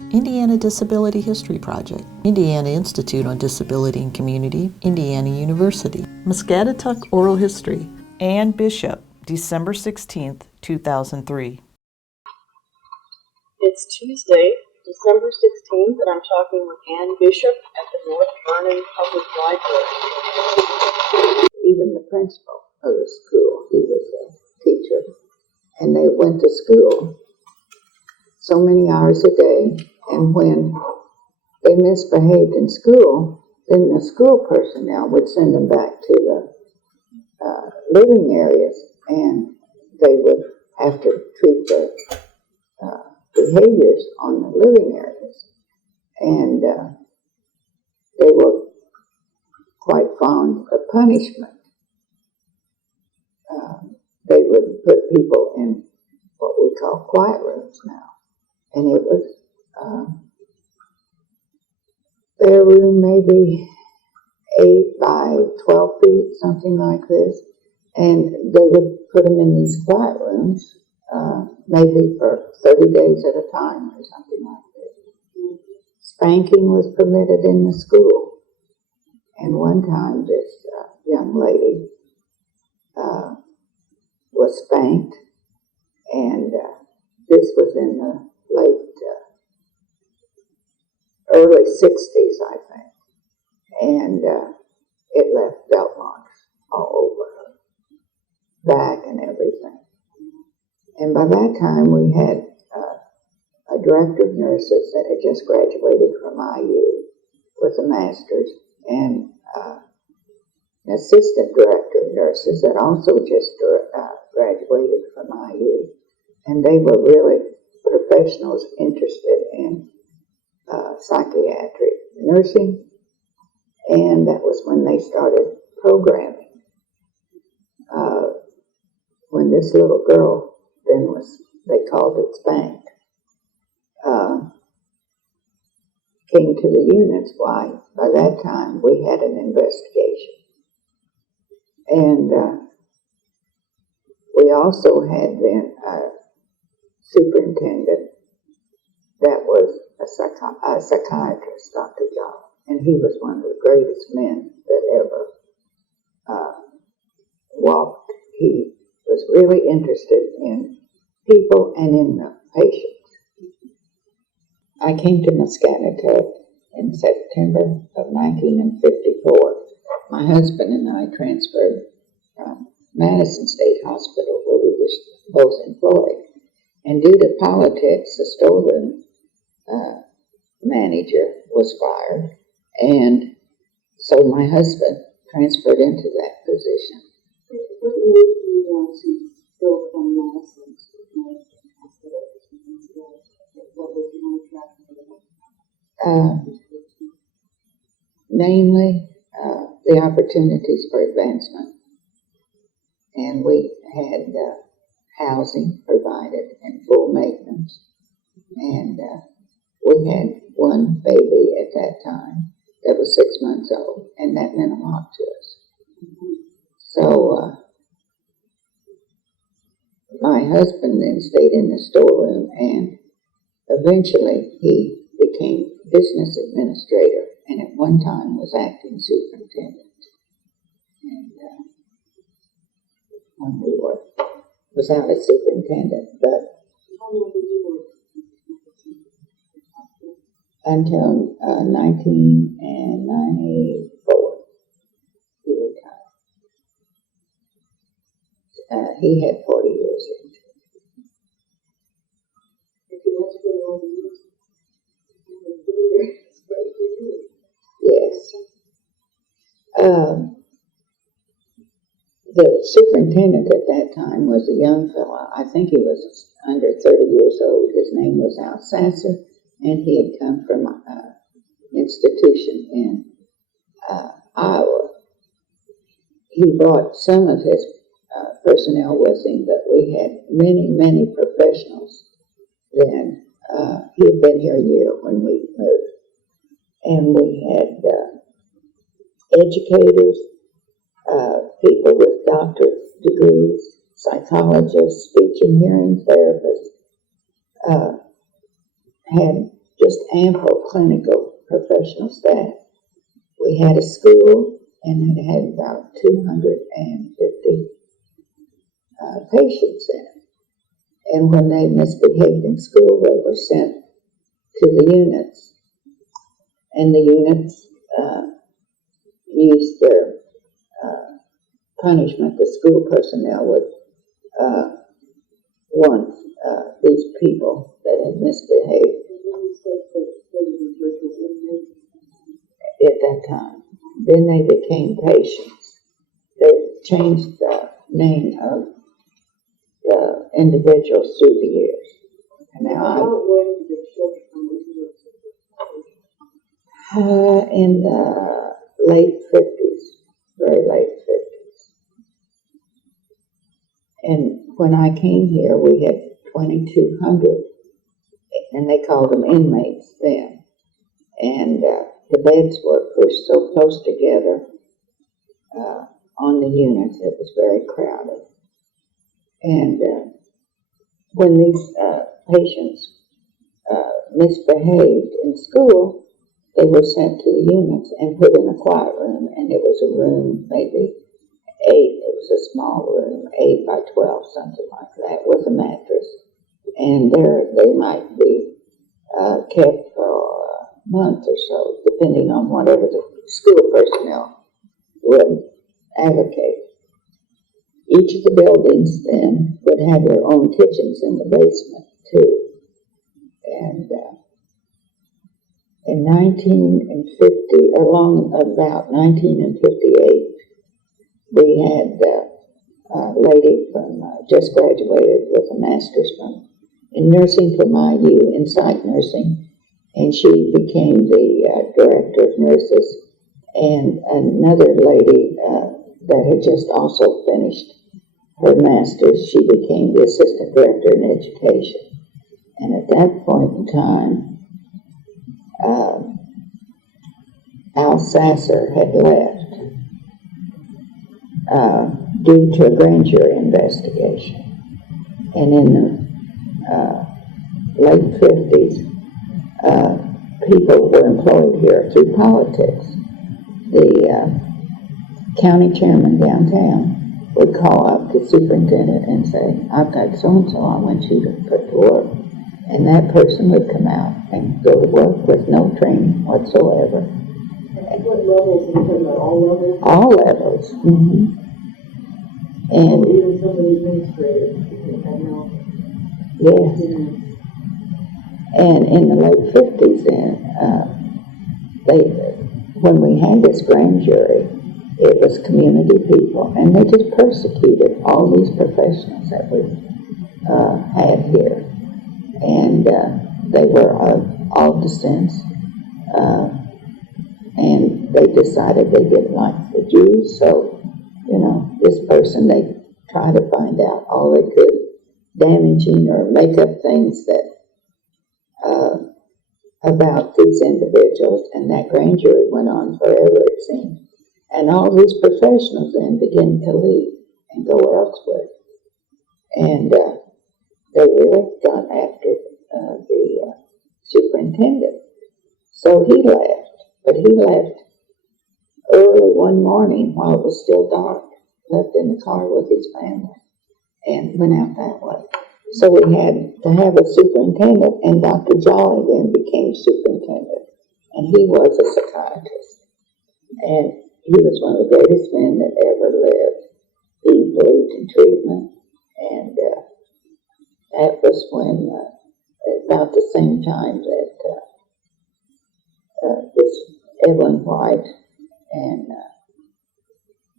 Indiana Disability History Project, Indiana Institute on Disability and Community, Indiana University. Muscatatuck Oral History. Ann Bishop, December 16th, 2003. It's Tuesday, December 16th, and I'm talking with Ann Bishop at the North Vernon Public Library. Even the principal of the school, he was a teacher, and they went to school so many hours a day, and when they misbehaved in school, then the school personnel would send them back to the living areas, and they would have to treat their behaviors on the living areas. And they were quite fond of punishment. They would put people in what we call quiet rooms now. And it was their room maybe 8 by 12 feet, something like this. And they would put them in these quiet rooms, maybe for 30 days at a time or something like this. Spanking was permitted in the school. And one time this young lady was spanked, and this was in the late, early 60s, I think. And it left belt marks all over her back and everything. And by that time, we had a director of nurses that had just graduated from IU with a master's, and an assistant director of nurses that also just graduated from IU. And they were really professionals interested in psychiatric nursing, and that was when they started programming. When this little girl then was, they called it spanked, came to the units, why, by that time we had an investigation. And we also had then a superintendent that was a psychiatrist, Dr. Job, and he was one of the greatest men that ever walked. He was really interested in people and in the patients. I came to Muscatatuck in September of 1954. My husband and I transferred from Madison State Hospital, where we were both employed. And due to politics, the storeroom manager was fired, and so my husband transferred into that position. What made you want to go from Madison to hospital? What was more attractive? Namely, the opportunities for advancement. And we had housing provided and full maintenance. And we had one baby at that time that was 6 months old, and that meant a lot to us. So my husband then stayed in the storeroom, and eventually he became business administrator, and at one time was acting superintendent. And when we was out as superintendent, but until 1994, he retired. He had 40 years in. Yes. The superintendent at that time was a young fellow. I think he was under 30 years old. His name was Al Sasser, and he had come from an institution in Iowa. He brought some of his personnel with him, but we had many, many professionals then. He had been here a year when we moved. And we had educators, people with doctorate degrees, psychologists, speech and hearing therapists, had just ample clinical professional staff. We had a school and it had about 250 patients in it. And when they misbehaved in school, they were sent to the units. And the units used their punishment. The school personnel would want these people that had misbehaved at that time. Then they became patients. They changed the name of the individuals through the years. And now when did the children come in the late 50s, very late 50s. And when I came here, we had 2,200, and they called them inmates then. And the beds were pushed so close together on the units, it was very crowded. And when these patients misbehaved in school, they were sent to the units and put in a quiet room, and it was a room maybe 8, it was a small room, 8 by 12, something like that, with a mattress. And there they might be kept for a month or so, depending on whatever the school personnel would advocate. Each of the buildings then would have their own kitchens in the basement too. And in 1950, about 1958, we had a lady from just graduated with a master's in nursing from IU in psych nursing, and she became the director of nurses. And another lady that had just also finished her master's, she became the assistant director in education. And at that point in time, Al Sasser had left due to a grand jury investigation. And in the late 50s, people were employed here through politics. The county chairman downtown would call up the superintendent and say, "I've got so-and-so I want you to put to work." And that person would come out and go to work with no training whatsoever. At what levels? Are you talking about all levels? All levels. Mm-hmm. And Even some of the administrators had no yes. experience. And in the late 50s, when we had this grand jury, it was community people, and they just persecuted all these professionals that we had here. And they were of all descents, and they decided they didn't like the Jews, so, this person, they tried to find out all they could, damaging or make up things that about these individuals, and that grand jury went on forever, it seemed. And all these professionals then began to leave and go elsewhere. And they really got after the superintendent. So he left, but he left early one morning while it was still dark, left in the car with his family, and went out that way. So we had to have a superintendent, and Dr. Jolly then became superintendent, and he was a psychiatrist. And he was one of the greatest men that ever lived. He believed in treatment, and that was when, about the same time that this Evelyn White and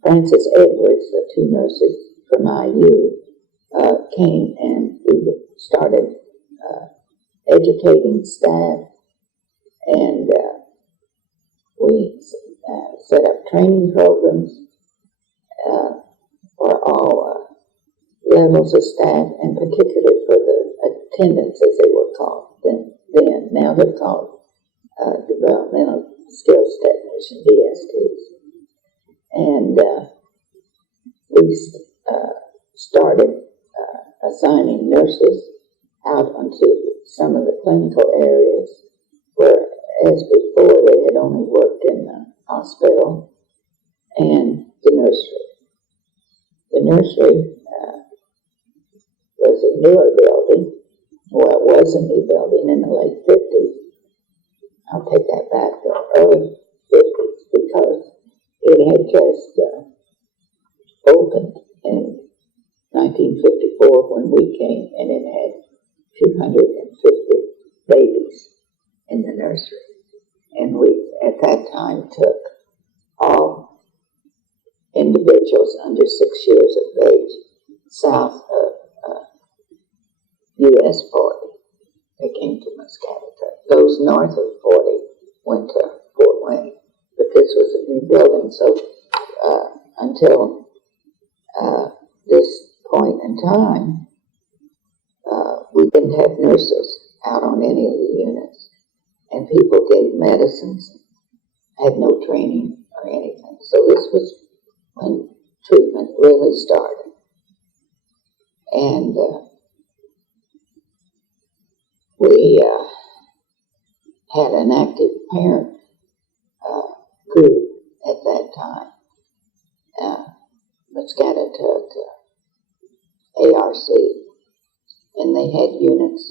Frances Edwards, the two nurses from IU, came, and we started educating staff, and we set up training programs for all levels of staff, and particularly for the attendants, as they were called then. Now they're called developmental skills technician, DSTs. And we started assigning nurses out onto some of the clinical areas as before, they had only worked in the hospital and the nursery. The nursery was a newer building. Well, it was a new building in the late 50s. I'll take that back, the early 50s, because it had just opened in 1954 when we came, and it had 250 babies in the nursery. And we, at that time, took all individuals under 6 years of age south of US 40. They came to Muscatatuck. Those north of 40 went to Fort Wayne, but this was a new building. So until this point in time, we didn't have nurses out on any of the units, and people gave medicines, had no training or anything. So this was when treatment really started. And we had an active parent group at that time. Muscatatuck ARC, and they had units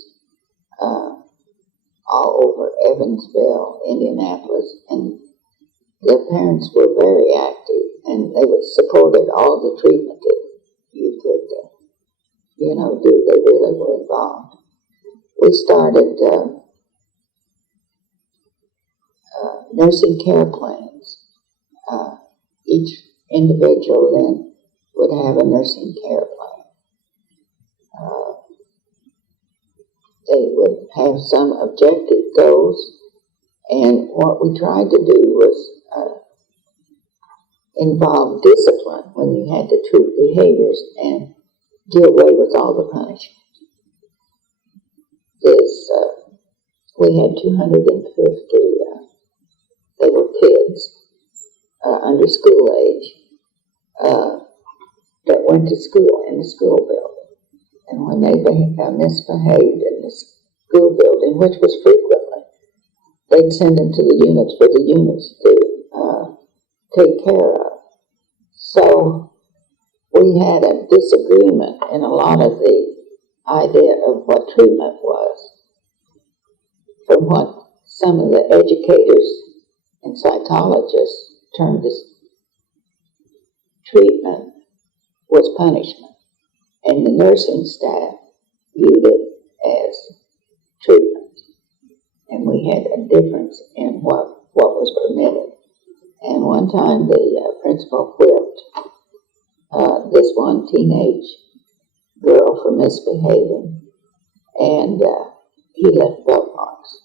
all over Evansville, Indianapolis, and the parents were very active, and they supported all the treatment that you could, do. They really were involved. We started nursing care plans. Each individual then would have a nursing care plan. They would have some objective goals, and what we tried to do was involve discipline when you had to treat behaviors and do away with all the punishment. We had 250, they were kids under school age that went to school in the school building. And when they misbehaved in the school building, which was frequently, they'd send them to the units for the units to take care of. So we had a disagreement in a lot of the idea of what treatment was, from what some of the educators and psychologists termed as treatment was punishment, and the nursing staff viewed it as treatment. And we had a difference in what was permitted. And one time the principal whipped this one teenage girl for misbehaving, and he left belt marks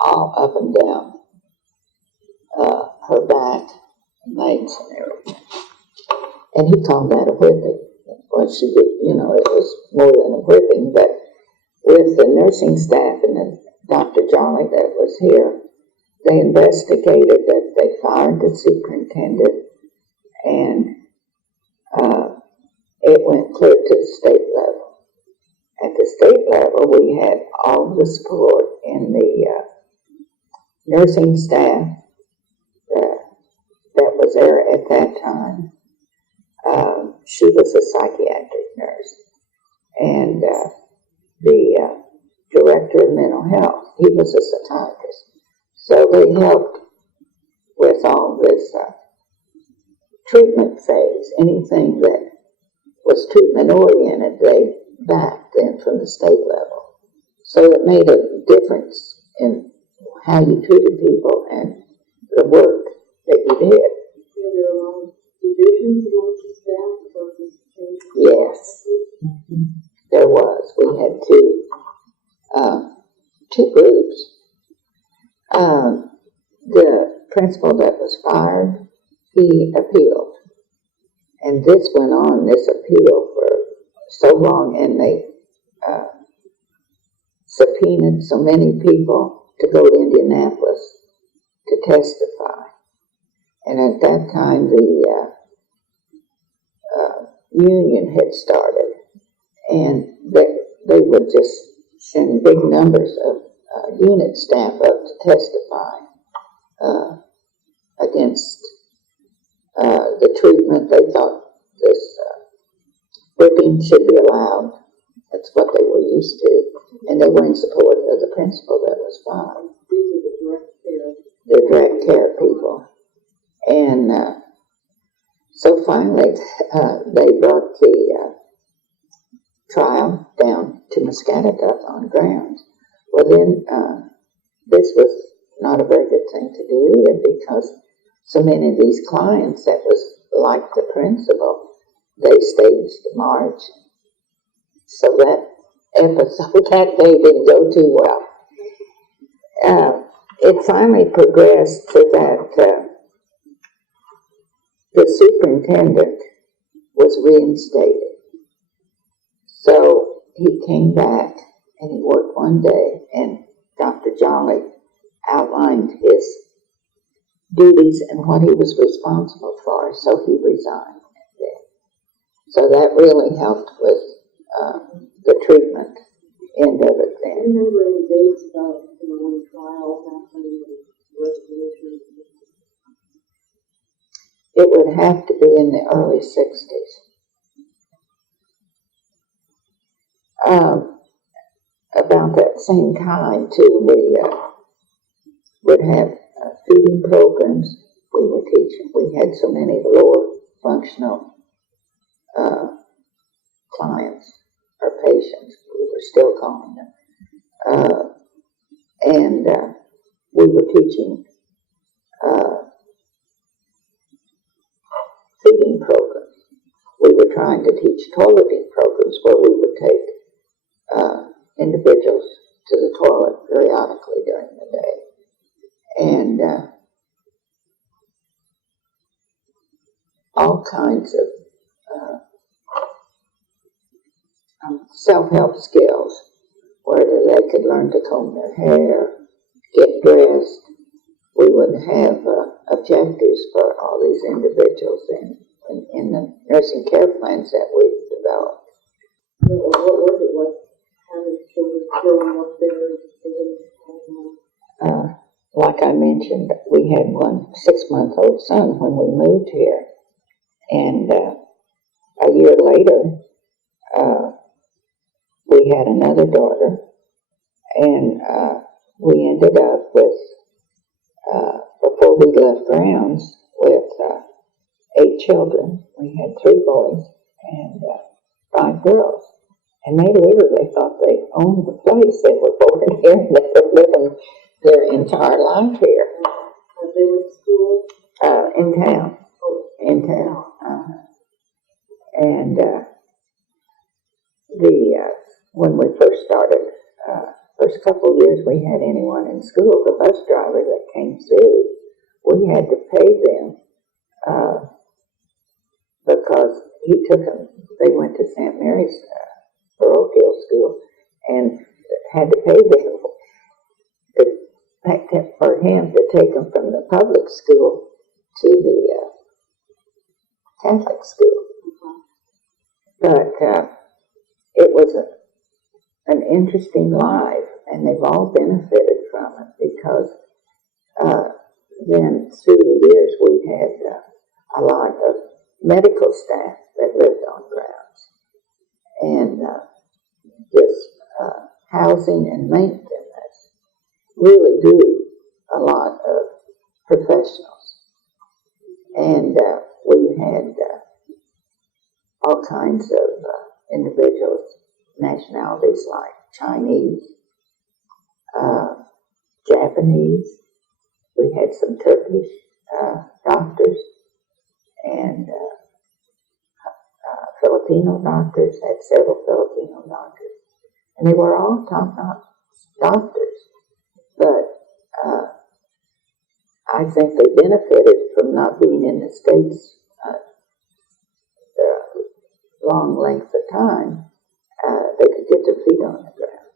all up and down her back and legs and everything. And he called that a whipping. Well, she did, it was more than a whipping, but with the nursing staff and the Dr. Jolly that was here, they investigated that. They fired the superintendent, and it went clear to the state level. At the state level, we had all the support in the nursing staff that was there at that time. She was a psychiatric nurse, and the director of mental health, he was a psychiatrist. So they helped with all this treatment phase. Anything that was treatment oriented, they backed in from the state level. So it made a difference in how you treated people and the work that you did. Were there a lot of divisions amongst the staff? Yes, there was. We had two groups. The principal that was fired, he appealed. And this went on, this appeal, for so long, and they subpoenaed so many people to go to Indianapolis to testify. And at that time, the union had started, and they would just send big numbers unit staff up to testify against the treatment. They thought this whipping should be allowed. That's what they were used to. And they were in support of the principal that was fine. The direct care people. And so finally, they brought the trial down to Muscatatuck on grounds. Well, then this was not a very good thing to do either, because so many of these clients that was like the principal, they staged a march. So that episode that day didn't go too well. It finally progressed to that the superintendent was reinstated. So he came back and he worked one day, and Dr. Jolly outlined his duties and what he was responsible for, so he resigned then. So that really helped with the treatment end of it I then. remember in the days about, when the trial happened, resolution. It would have to be in the early 60s. About that same time, too, we would have feeding programs. We were teaching. We had so many lower functional clients or patients. We were still calling them. And we were teaching feeding programs. We were trying to teach toileting programs where we would take individuals to the toilet periodically during the day. And all kinds of self-help skills, whether they could learn to comb their hair, get dressed. We would have objectives for all these individuals in the nursing care plans that we developed. What was it like having children growing up there? Like I mentioned, we had one 6-month-old son when we moved here. And a year later, we had another daughter. And we ended up with, before we left grounds, with 8 children. We had 3 boys and 5 girls. And they literally thought they owned the place. They were born here and they were living their entire life here. They were in school? In town. In town. And when we first started, first couple of years we had anyone in school, the bus driver that came through, we had to pay them because he took them, they went to St. Mary's parochial school and had to pay them for him to take them from the public school to the Catholic school. But it was an interesting life, and they've all benefited from it because then through the years we had a lot of medical staff that lived on grounds. And this housing and maintenance really drew a lot of professionals. And we had all kinds of individuals, nationalities like Chinese, Japanese. We had some Turkish doctors and Filipino doctors, had several Filipino doctors. And they were all top-notch doctors. But I think they benefited from not being in the States long lengths of time. They could get their feet on the ground.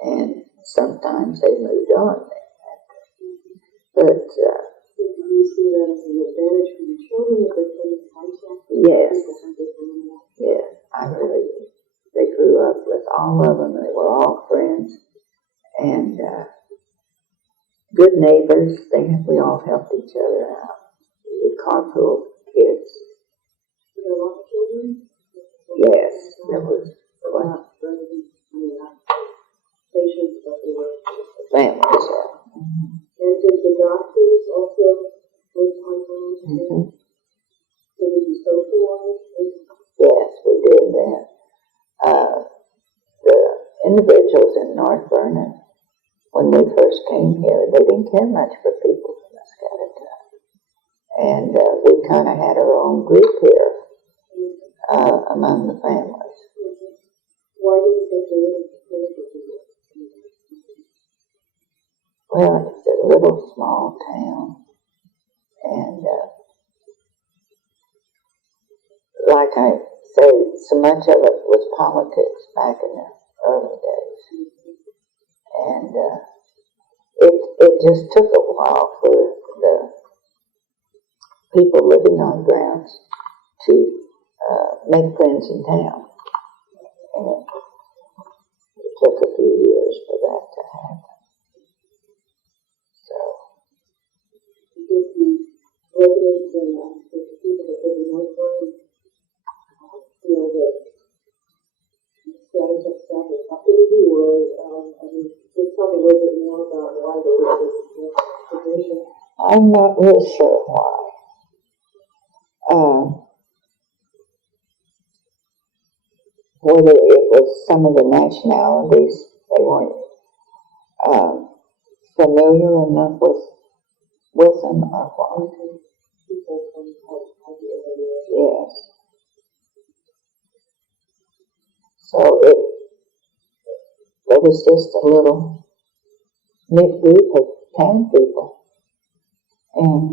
And sometimes they moved on. But do you see that as an advantage for the children that they came in contact with? yes, yes, I really did. They grew up with all of them. They were all friends. and good neighbors. We all helped each other out. We would carpool kids. Were there a lot of children? Yes, there was But not very, not patients, but they were. families. And did the doctors also live on grounds? Mm-hmm. So did you socialize? Yes, we did that. The individuals in North Vernon, when they first came here, they didn't care much for people from Muscatatuck. And we kind of had our own group here among the families. Why didn't they do it? Well, it's a little small town. And like I say, so much of it was politics back in the early days. And it just took a while for the people living on grounds to make friends in town. And it took a few years for that to happen. So, Did the residents and the people that live in North Vernon feel that status of staff was up to you, or, just tell me a little bit more about why they were this position? I'm not real sure why. Whether it was some of the nationalities, they weren't familiar enough with them or what. People from outside the area. Yes. So there was just a little knit group of town people. And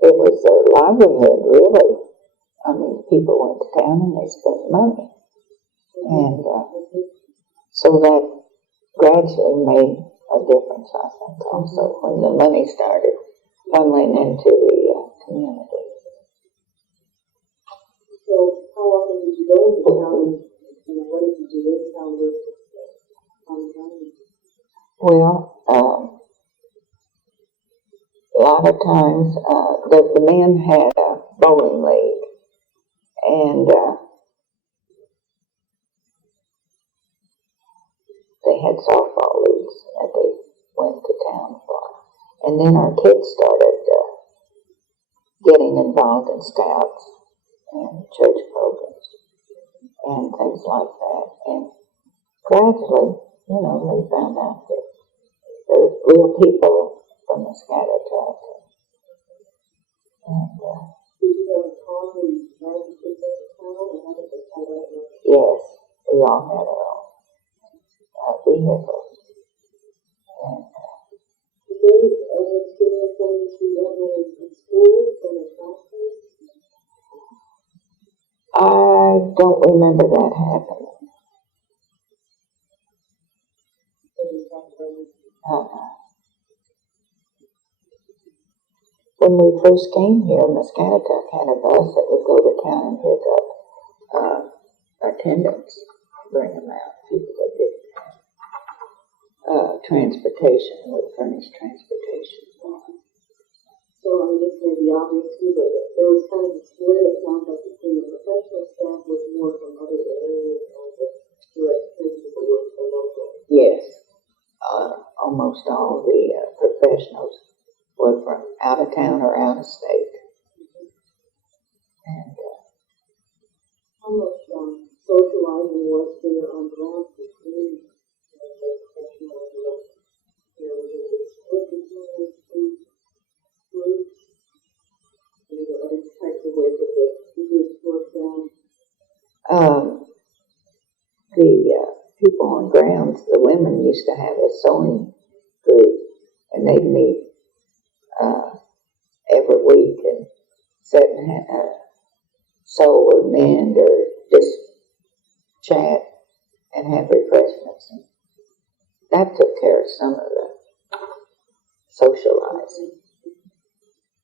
it was a livelihood, really. I mean, people went to town and they spent money. And so that gradually made a difference, I think, also, when the money started funneling into the community. So, how often did you go into town, and what did you do in town versus on the county? Well, a lot of times, the men had a bowling league, and they had softball leagues that they went to town for. And then our kids started getting involved in scouts and church programs and things like that. And gradually, they found out that there's real people from the Muscatatuck. And Did you have a car and drive the kids out of town, or how did they find out? yes, we all had our own vehicles. And Did they experience anything you had in school from the classmates? I don't remember that happening. When we first came here, Muscatatuck had a bus that would go to town and pick up attendants, bring them out, people that didn't have transportation, would furnish transportation. So, this may be obvious too, but there was kind of a split, it sounds like, between the professional staff was more from other areas, and the direct people were from local. Yes, almost all the professionals were from out of town or out of state. And How much socializing was there on ground between the professional and the local? Was it split between those two groups? Were there other types of ways that the groups worked down? the people on grounds, the women used to have a sewing group, and they'd meet every week and sit and sew or mend or just chat and have refreshments. And that took care of some of the socializing.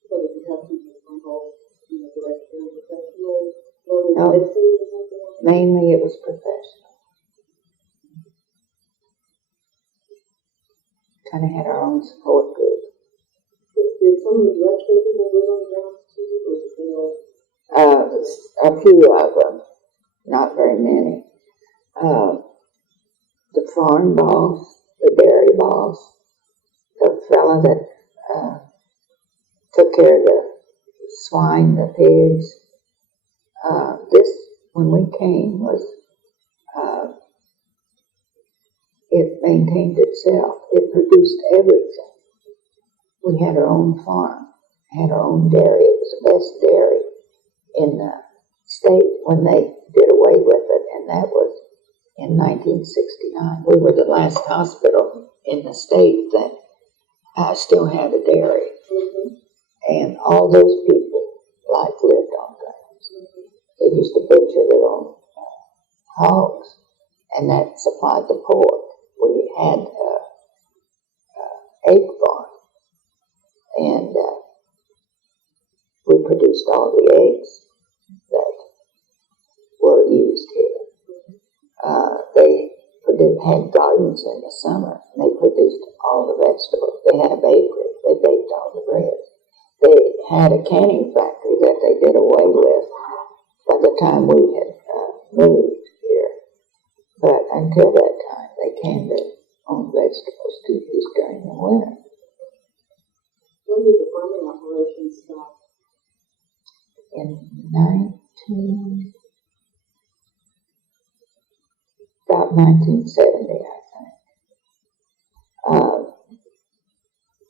So did you have people from both, direct and professional level No. mixing or something like that? Mainly it was professional. kind of had our own support group. Did some of the Dexter people live on the grounds too, or did they all? A few of them, not very many. The farm boss, the dairy boss, the fella that took care of the swine, the pigs. This, when we came, was it maintained itself. It produced everything. We had our own farm, had our own dairy. It was the best dairy in the state when they did away with it, and that was in 1969. We were the last hospital in the state that still had a dairy. And all those people lived on grounds. They used to butcher their own hogs, and that supplied the pork. We had egg farm, and we produced all the eggs that were used here. They had gardens in the summer, and they produced all the vegetables. They had a bakery. They baked all the bread. They had a canning factory that they did away with by the time we had moved here. But until that time, they canned their own vegetables to use during the winter. When did the farming operation stop? In about 1970, I think.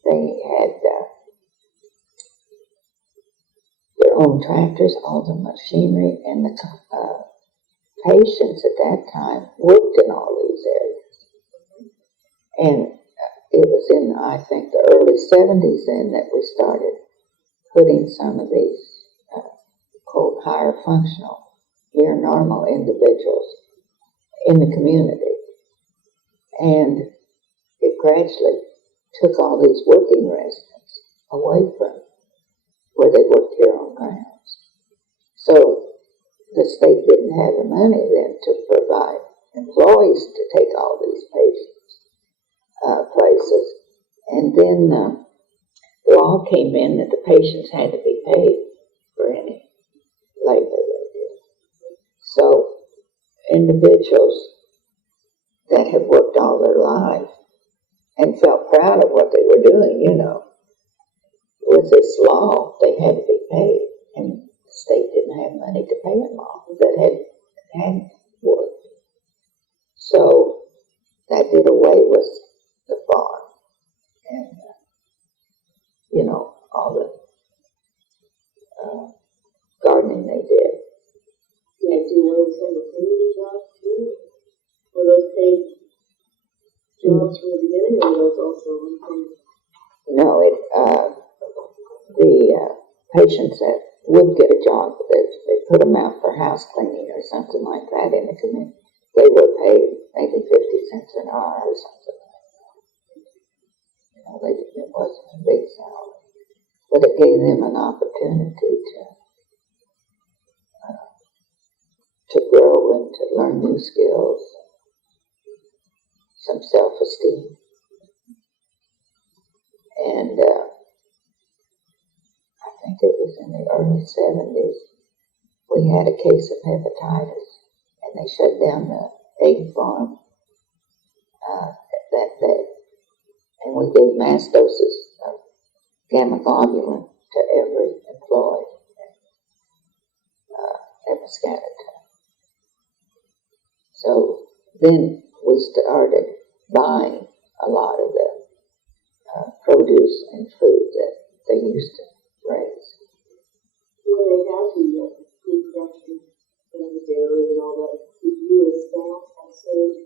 They had their own tractors, all the machinery, and the patients at that time worked in all these areas. And it was in, I think, the early 70s then that we started putting some of these quote, higher functional, near normal individuals in the community. And it gradually took all these working residents away from where they worked here on grounds. So the state didn't have the money then to provide employees to take all these patients places. And then the law came in that the patients had to be paid for any labor they did. So individuals that had worked all their life and felt proud of what they were doing, you know, with this law, they had to be paid, and the state didn't have money to pay them all that had worked. So that did away with the farm and, you know, all the gardening they did. Did they do away with some of the community jobs too? Were those paid jobs from the beginning, or were those also unpaid? No, the patients that would get a job, they put them out for house cleaning or something like that in the community. They were paid maybe 50 cents an hour or something like that. You know, it wasn't a big salary, but it gave them an opportunity to grow and to learn new skills, some self-esteem. And I think it was in the early 70s, we had a case of hepatitis, and they shut down the egg farm that day. And we gave mass doses of gamma globulin to every employee at Muscatatuck. So then we started buying a lot of the produce and food that they used to raise. When they had the food production and the dairy and all that, did you as staff also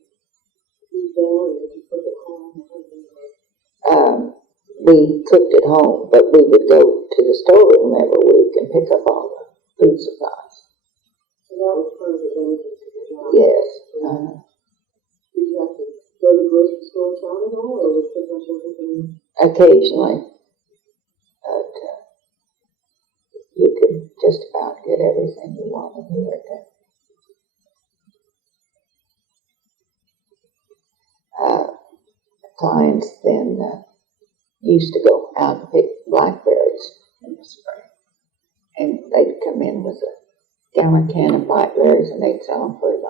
eat that, or did you cook at home or something like? We cooked at home, but we would go to the storeroom every week and pick up all the food supplies. So that was part of the benefits of the job. Yes. Did you have to go to the grocery store in town at all, or was pretty much everything? Occasionally. But you could just about get everything you wanted here. clients then used to go out and pick blackberries in the spring. And they'd come in with a gallon can of blackberries and they'd sell them for $1.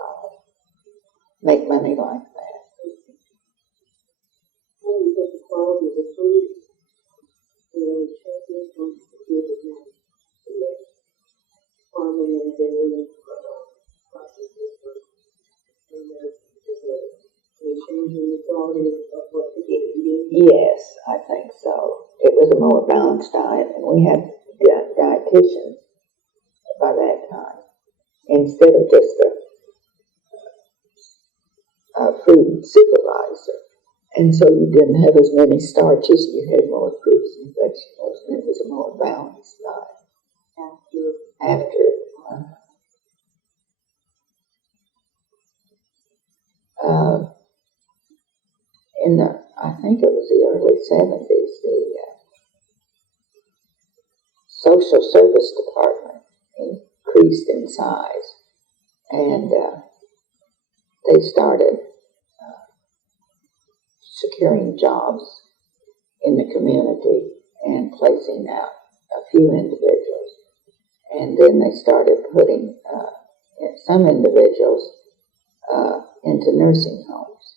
Make money like that. How do you get the quality of the food? And then check this once the food is not farming and dairy processes. And there's just a change in the quality of what people are eating. Yes, I think so. It was a more balanced diet, and we had dietitians by that time instead of just a food supervisor. And so you didn't have as many starches, you had more fruits and vegetables, and it was a more balanced diet. After in the, I think it was the early 70s, the social service department increased in size, and they started securing jobs in the community and placing out a few individuals. And then they started putting some individuals into nursing homes.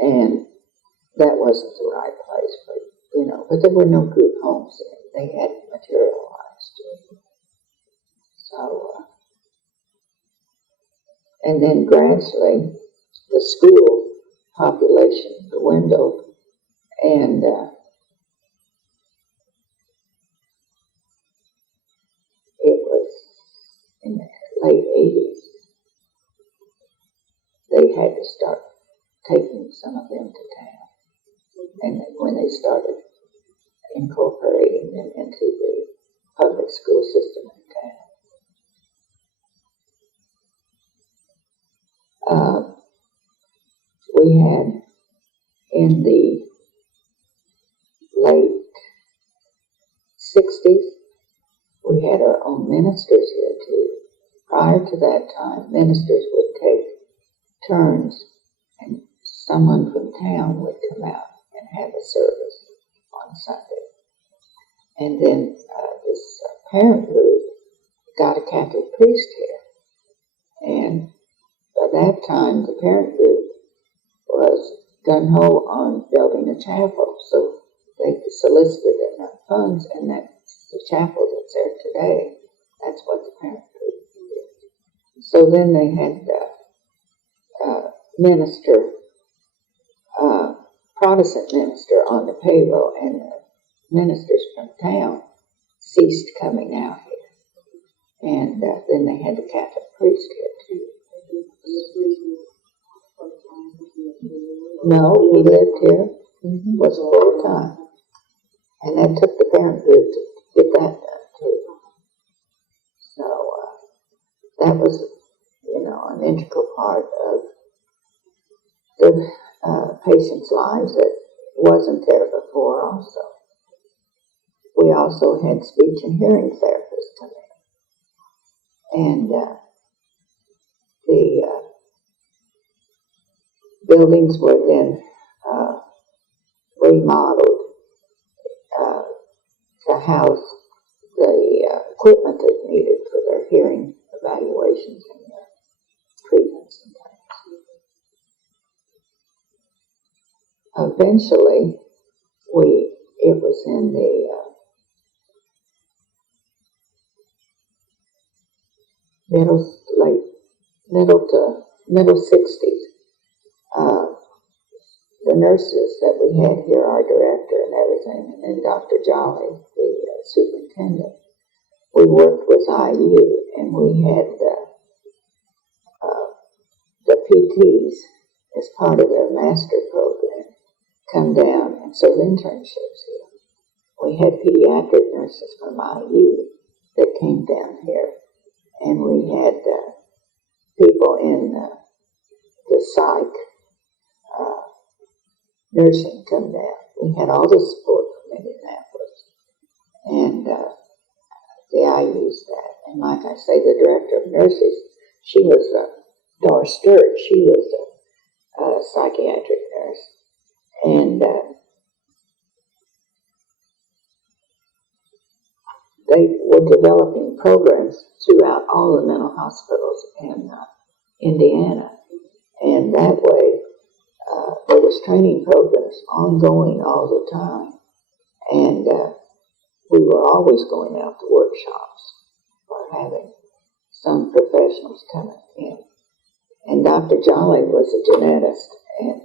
And that wasn't the right place for, but there were no group homes in. They had materialized. So, and then gradually the school population dwindled, and it was in the late 80s. They had to start taking some of them to town. And then when they started incorporating them into the public school system in town. We had in the late 60s, we had our own ministers here too. Prior to that time, ministers would take turns, and someone from town would come out and have a service on Sunday. And then this parent group got a Catholic priest here. And by that time, the parent group was gung-ho on building a chapel. So they solicited enough funds, and that's the chapel that's there today. That's what the parent group did. So then they had Protestant minister on the payroll, and the ministers from town ceased coming out here. And then they had the Catholic priest here too. No, he lived here, was full time. And that took the parent group to get that done too. So that was, an integral part of the patients' lives that wasn't there before also. We also had speech and hearing therapists come in. And the buildings were then remodeled to house the equipment that's needed for their hearing evaluations and their treatments and things. Eventually, it was in the middle 60s. The nurses that we had here, our director and everything, and then Dr. Jolly, the superintendent, we worked with IU, and we had the PTs as part of their master program come down and serve internships here. We had pediatric nurses from IU that came down here, and we had people in the psych nursing come down. We had all the support from Indianapolis, and I used that. And like I say, the director of nurses, she was Doris Stewart. She was a psychiatric nurse, And they were developing programs throughout all the mental hospitals in Indiana. And that way, there was training programs ongoing all the time. And we were always going out to workshops or having some professionals coming in. And Dr. Jolly was a genetist and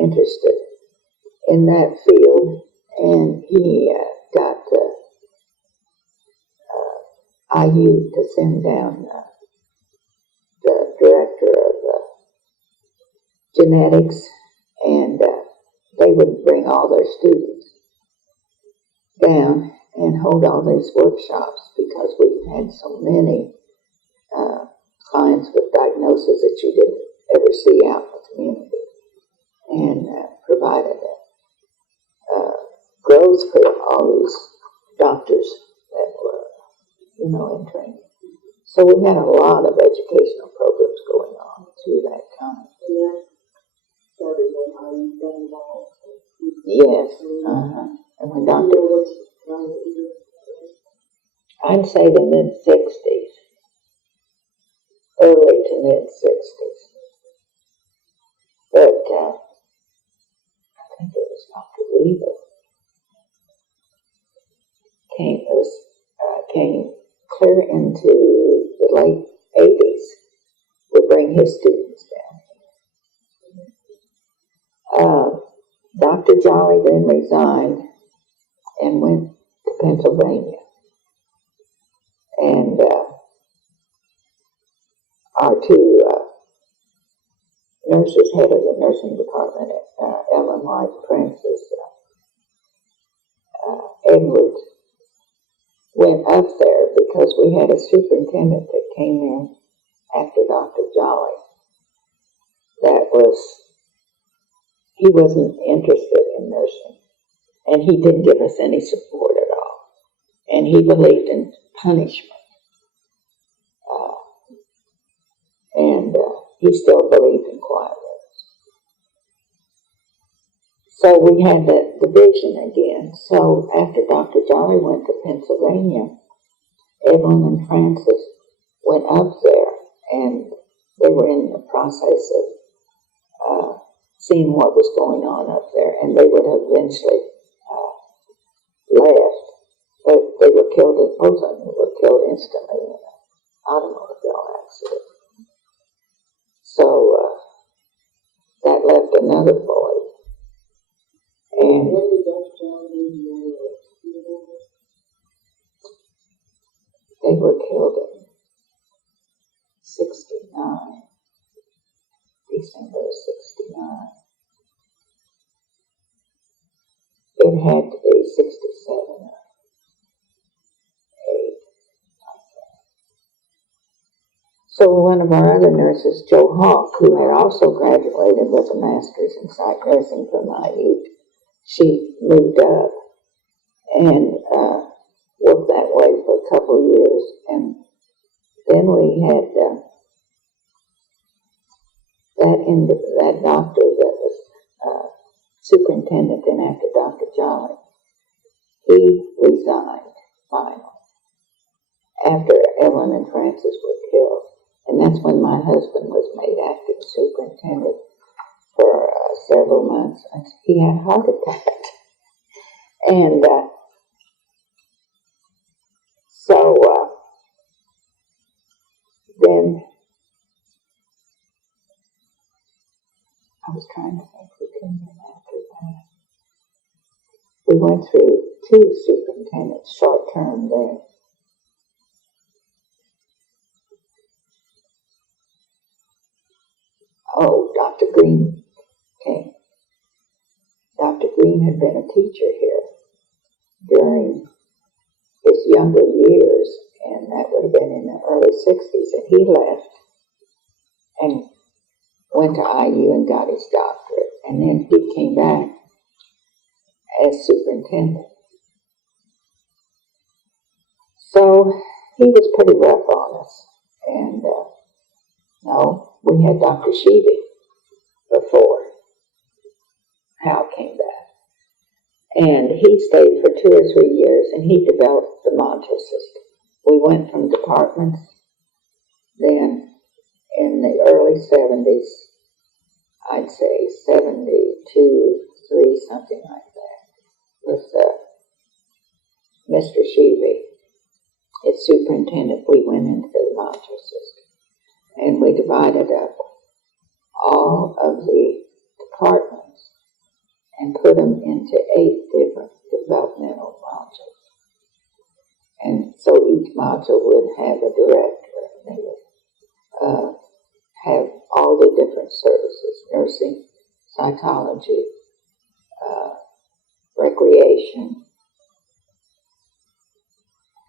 interested in that field. And he got IU to send down the director of genetics, and they would bring all their students down and hold all these workshops because we had so many clients with diagnoses that you didn't ever see out in the community, and provided growth for all these doctors that were, in training. So we had a lot of educational programs going on through that time. And that started when I got involved. Yes. And when Dr. I'd say the mid-60s, early to mid-60s. But I think it was Dr. Weaver came clear into the late 80s, would bring his students down. Dr. Jolly then resigned and went to Pennsylvania. And our two nurses, head of the nursing department, Ellen White, Francis Edwards, went up there because we had a superintendent that came in after Dr. Jolly. He wasn't interested in nursing, and he didn't give us any support at all. And he believed in punishment. And he still believed in quiet rooms. So we had that division again. So after Dr. Jolly went to Pennsylvania, Evelyn and Francis went up there, and they were in the process of seeing what was going on up there, and they would have eventually left, but they were killed, both of them were killed instantly in an automobile accident. So that left another void. And When did Dr. John leave? they were killed in 69, December of 69. It had to be 67 or 8. So one of our other nurses, Jo Hawk, who had also graduated with a master's in psych nursing from IU, she moved up and worked that way for a couple of years. And then we had that doctor that was superintendent then after Dr. Jolly. He resigned finally after Ellen and Francis were killed. And that's when my husband was made acting superintendent for several months. And he had a heart attack. And so then I was trying to think who came in after that. We went through 2 superintendents short term there. Oh, Dr. Green came. Dr. Green had been a teacher here during his younger years, and that would have been in the early 60s, and he left and went to IU and got his doctorate, and then he came back as superintendent. So he was pretty rough on us, and no, we had Dr. Sheevy before, Hal came back. And he stayed for 2 or 3 years, and he developed the module system. We went from departments, then in the early 70s, I'd say 72, 3, something like that, with Mr. Sheevy, its superintendent, we went into the module system. And we divided up all of the departments and put them into 8 different developmental modules. And so each module would have a director, and they would have all the different services: nursing, psychology, recreation,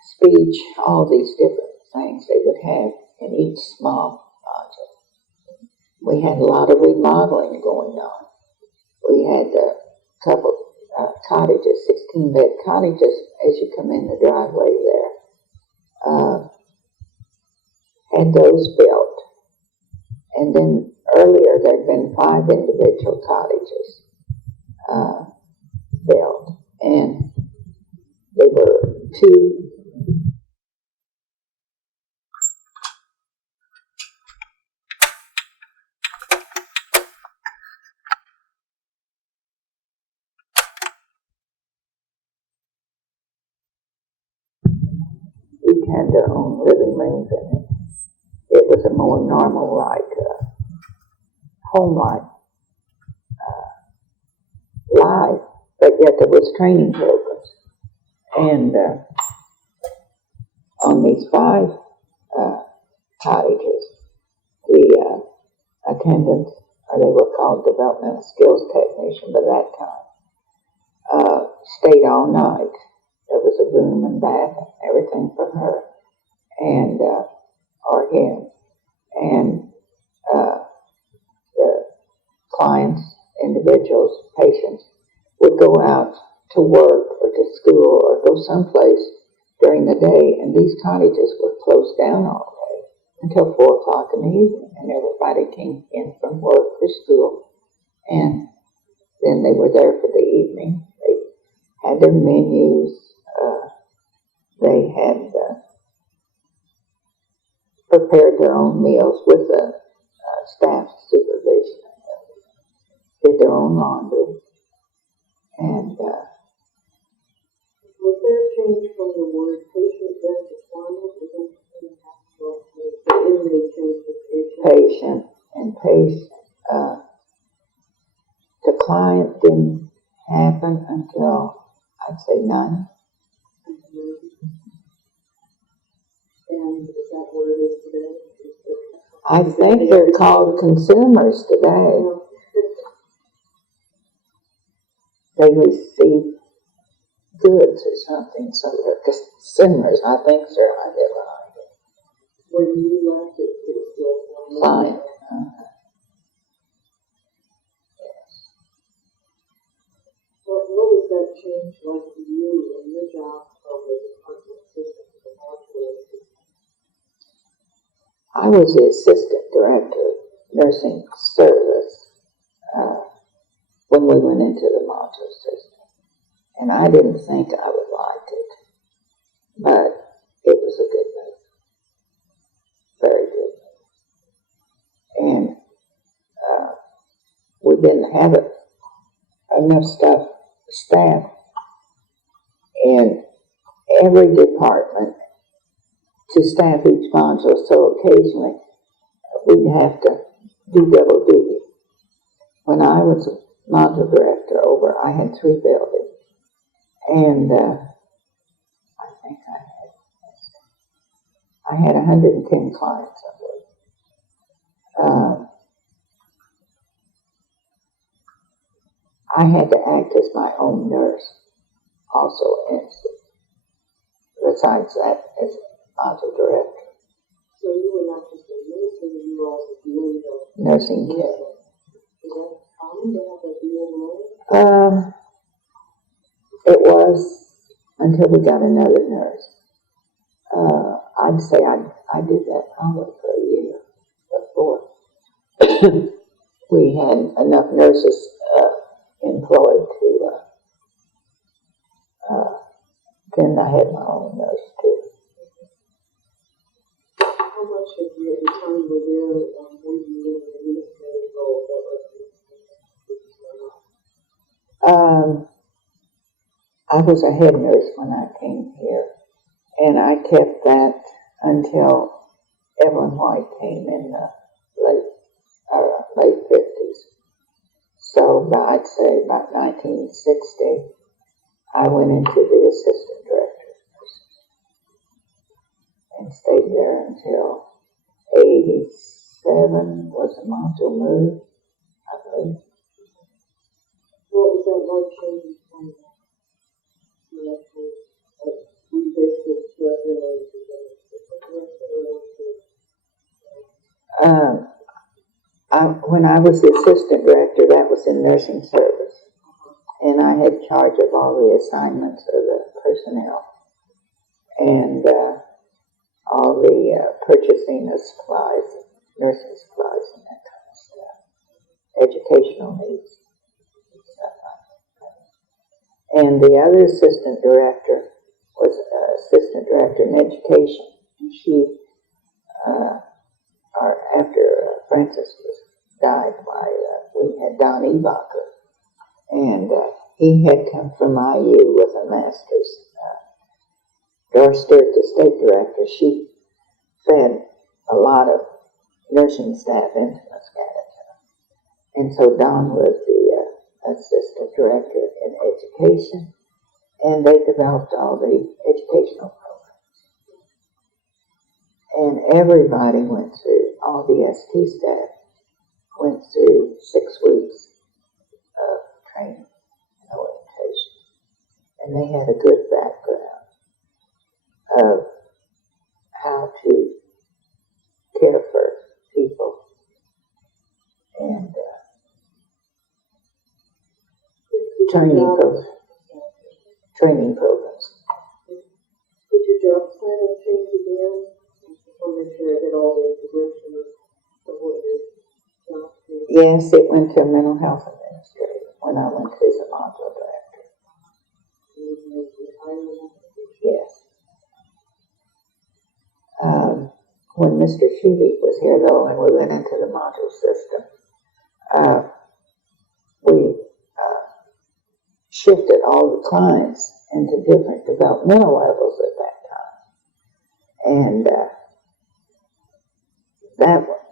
speech, all these different things they would have in each small module. We had a lot of remodeling going on. We had a couple cottages, 16-bed cottages, as you come in the driveway there. Had those built. And then earlier there had been 5 individual cottages built. And there were 2 each had their own living rooms in it. It was a more normal, home-like life, but yet there was training programs. And on these 5 cottages, the attendants, or they were called developmental skills technician by that time, stayed all night. There was a room and bath and everything for her and or him. And the clients, individuals, patients would go out to work or to school or go someplace during the day, and these cottages were closed down all day until 4 o'clock in the evening, and everybody came in from work or school, and then they were there for the evening. They had their menus. They had prepared their own meals with the staff supervision. Did their own laundry. And Was there a change from the word patient then to client? The inmate changed to patient. patient and patient. The client didn't happen until, I'd say, 9. And is that what it is today? I think they're called consumers today. They receive goods or something, so they're consumers. I think, sir, I get behind it. When you left it was still Client. What was that change like for you in your job from the department assistant to the hospital assistant? I was the assistant director of nursing service when we went into the module system. And I didn't think I would like it, but it was a good move. Very good move. And we didn't have enough staff in every department to staff each module, so occasionally we'd have to do double duty. When I was module director over, I had 3 buildings, and I think I had 110 clients, I believe. I had to act as my own nurse, also, besides that, as module director. So you were not just a nurse, but you were also doing the Nursing care. Is that common to have a dual role? It was until we got another nurse. I'd say I did that probably for a year before we had enough nurses employed to, then I had my own nurse too. How much of your time were there, were you in an administrative role that I was a head nurse when I came here, and I kept that until Evelyn White came in the late 50s. So I'd say about 1960, I went into the assistant director and stayed there until 87 was the module move, I believe. what was that like changing from the actual, we basically director and assistant director When I was the assistant director, that was in nursing service, and I had charge of all the assignments of the personnel and all the purchasing of supplies, nursing supplies, and that kind of stuff, educational needs, and stuff like that. And the other assistant director was assistant director in education, and she, after Francis died, we had Don Ebacher, and he had come from IU with a master's. Doris Stewart, the state director, she fed a lot of nursing staff into Muscatatuck. And so Don was the assistant director in education, and they developed all the educational programs. And everybody went through, all the ST staff went through 6 weeks of training and orientation. And they had a good background of how to care for people and training programs. Did your job title change again? I just want to make sure I get all the information of what your job is. Yes, it went to mental health administrator when I went to the module director. Yes. When Mr. Schutte was here, though, and we went into the module system, we shifted all the clients into different developmental levels at that time. And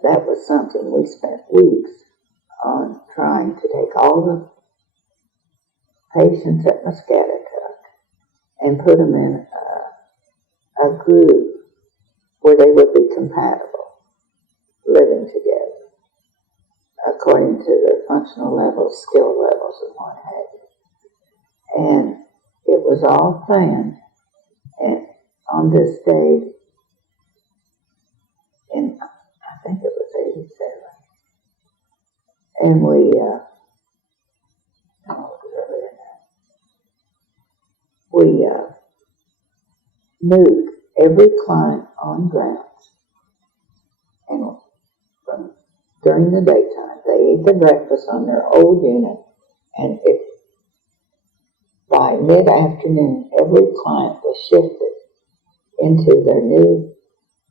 that was something we spent weeks on, trying to take all the patients at Muscatatuck and put them in a group where they would be compatible, living together, according to their functional levels, skill levels, and what have you. And it was all planned and on this date in, I think it was 87. And we, moved every client on grounds, and during the daytime they ate their breakfast on their old unit, and by mid-afternoon every client was shifted into their new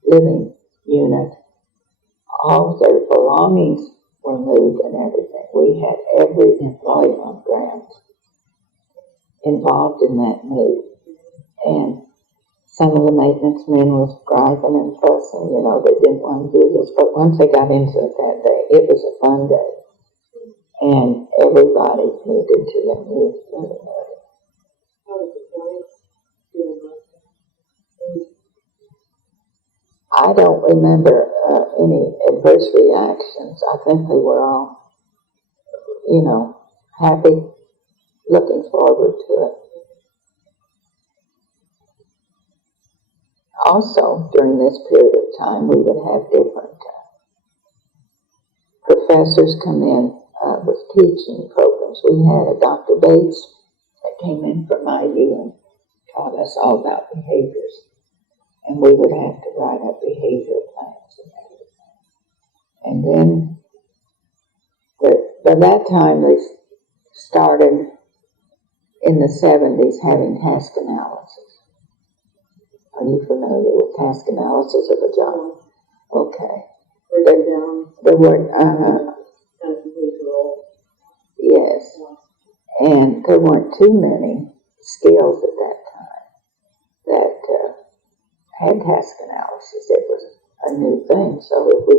living unit. All of their belongings were moved and everything. We had every employee on grounds involved in that move, and some of the maintenance men was griping and fussing, they didn't want to do this. But once they got into it that day, it was a fun day. And everybody moved into their new living area. How did the clients feel about that? I don't remember any adverse reactions. I think they were all, happy, looking forward to it. Also, during this period of time, we would have different professors come in with teaching programs. We had a Dr. Bates that came in from IU and taught us all about behaviors. And we would have to write up behavior plans and everything. And then, by that time, started in the 70s having task analysis. Are you familiar with task analysis of a job? Okay. Breaking down There were, kind of behavioral. yes. And there weren't too many skills at that time that had task analysis. It was a new thing. So if we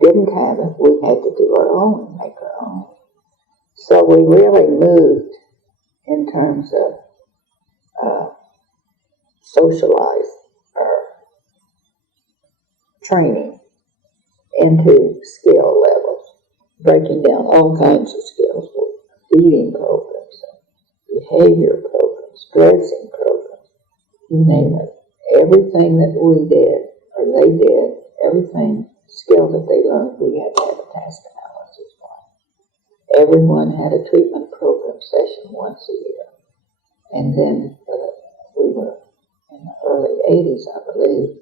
didn't have it, we had to do our own, make our own. So we really moved in terms of socialize our training into skill levels, breaking down all kinds of skills, feeding programs, behavior programs, dressing programs, you name it. Everything that we did, or they did, everything, skill that they learned, we had to have a task analysis for. Everyone had a treatment program session once a year. And then we were in the early 80s, I believe,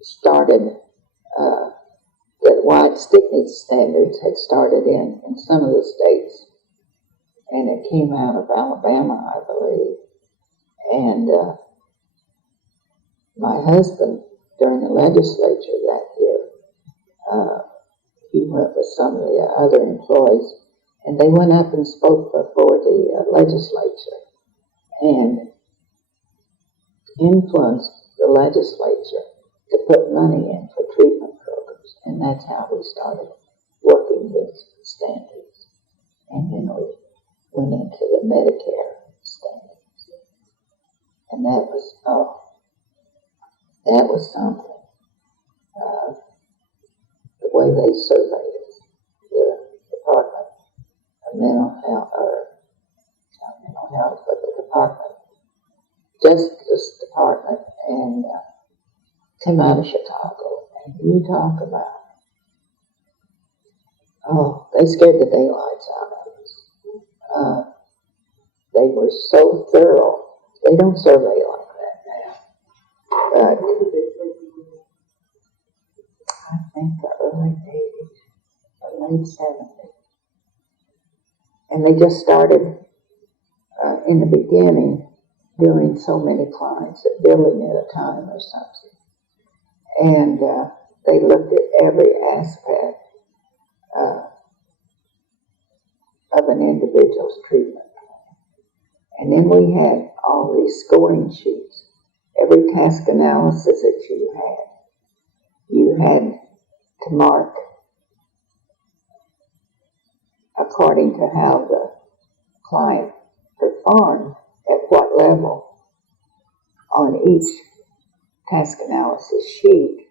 started the White Stickney standards had started in some of the states, and it came out of Alabama, I believe. And my husband, during the legislature that year, he went with some of the other employees, and they went up and spoke before the legislature and influenced the legislature to put money in for treatment programs. And that's how we started working with standards. And then we went into the Medicare standards. And that was something. The way they surveyed us, the Department of Mental Health, or not mental health, but the Department, Justice Department, and came out of Chicago. And you talk about, they scared the daylights out of us. They were so thorough. They don't survey like that now. But I think the early 80s or late 70s. And they just started in the beginning doing so many clients, a billion at a time or something. And they looked at every aspect of an individual's treatment plan. And then we had all these scoring sheets. Every task analysis that you had to mark according to how the client performed at what level on each task analysis sheet.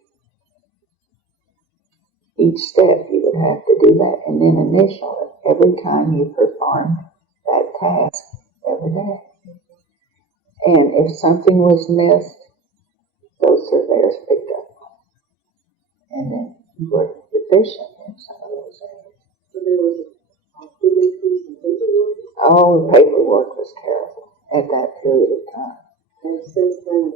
Each step you would have to do that, and then initial it every time you performed that task every day. And if something was missed, those surveyors picked up on it. And then you were deficient in some of those areas. So there was a big increase in paperwork. Oh, the paperwork was terrible at that period of time. And since then,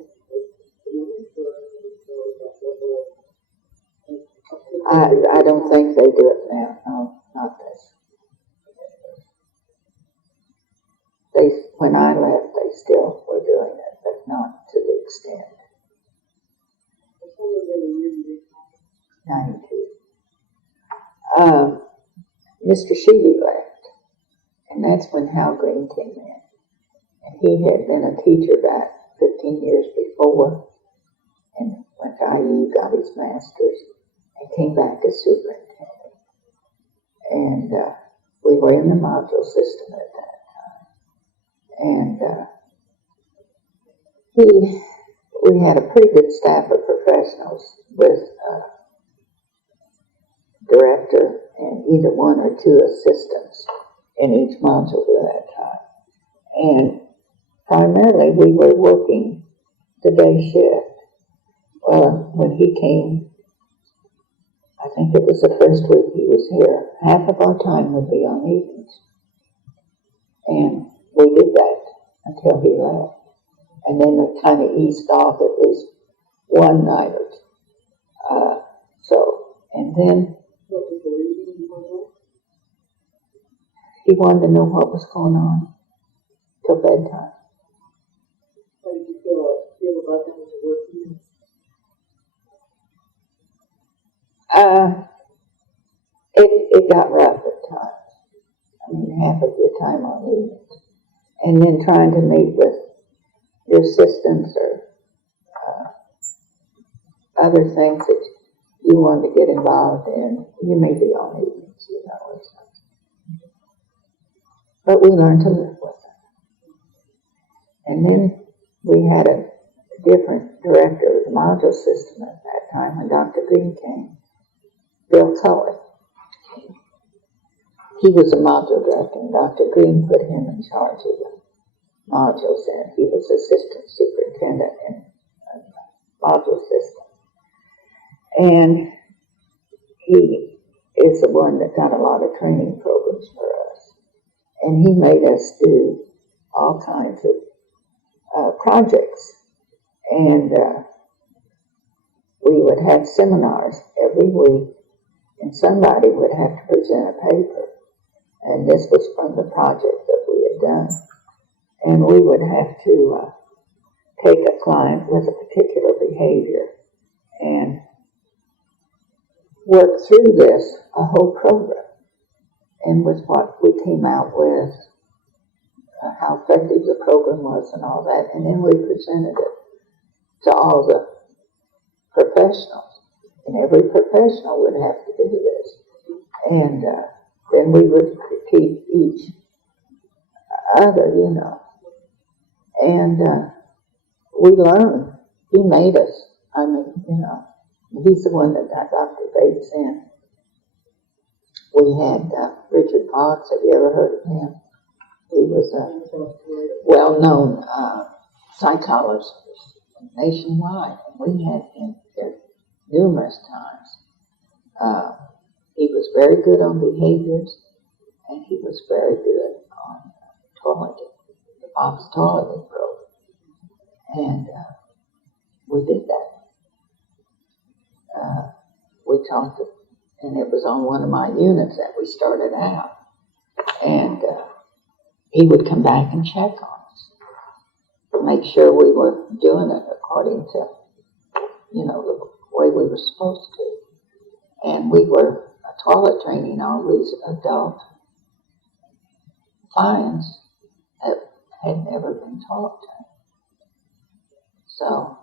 I don't think they do it now. No, not this. When I left, they still were doing it, but not to the extent. 92. Mr. Sheedy left, and that's when Hal Green came in. And he had been a teacher back 15 years before, and went to IU, got his master's, and came back as superintendent. And we were in the module system at that time. And we had a pretty good staff of professionals with director and either one or two assistants in each module at that time. And primarily we were working the day shift. Well, when he came, I think it was the first week he was here, half of our time would be on evenings. And we did that until he left. And then it kind of eased off at least one night or two. And then what was the reason for that? He wanted to know what was going on till bedtime. How did you feel about that as a working? It got rough at times. I mean, half of your time on evenings. And then trying to meet with your assistants or other things that you want to get involved in. You may be on evenings, you know, or something. But we learned to live with it. And then we had a different director of the module system at that time when Dr. Green came, Bill Tully. He was a module director, and Dr. Green put him in charge of the modules, and he was assistant superintendent in module system. And he is the one that got a lot of training programs for us. And he made us do all kinds of projects. And we would have seminars every week, and somebody would have to present a paper. And this was from the project that we had done. And we would have to take a client with a particular behavior and work through this, a whole program. And with what we came out with, how effective the program was and all that. And then we presented it to all the professionals. And every professional would have to do this. And then we would critique each other, you know. And we learned. He made us. I mean, you know, he's the one that got Dr. Bates in. We had Richard Potts. Have you ever heard of him? He was a well-known psychologist nationwide. And we had him there numerous times. He was very good on behaviors, and he was very good on toileting, the box toileting program. And we did that. We talked, and it was on one of my units that we started out. And he would come back and check on us to make sure we were doing it according to, you know, the way we were supposed to. And we were toilet training all these adult clients that had never been toilet trained. So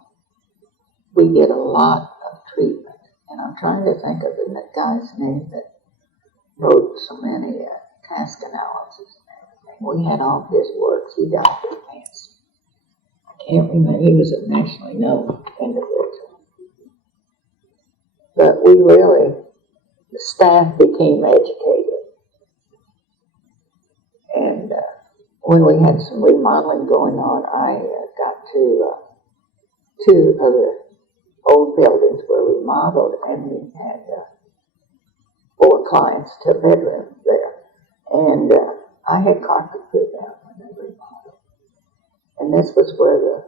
we did a lot of treatment. And I'm trying to think of the guy's name that wrote so many task analysis and everything. We had all his works. He got his pants. I can't remember. He was a nationally known individual. But we really, the staff became educated. And when we had some remodeling going on, I got to two of the old buildings were remodeled, and we had 4 clients to a bedroom there. And I had carpet put down when they remodeled. And this was where the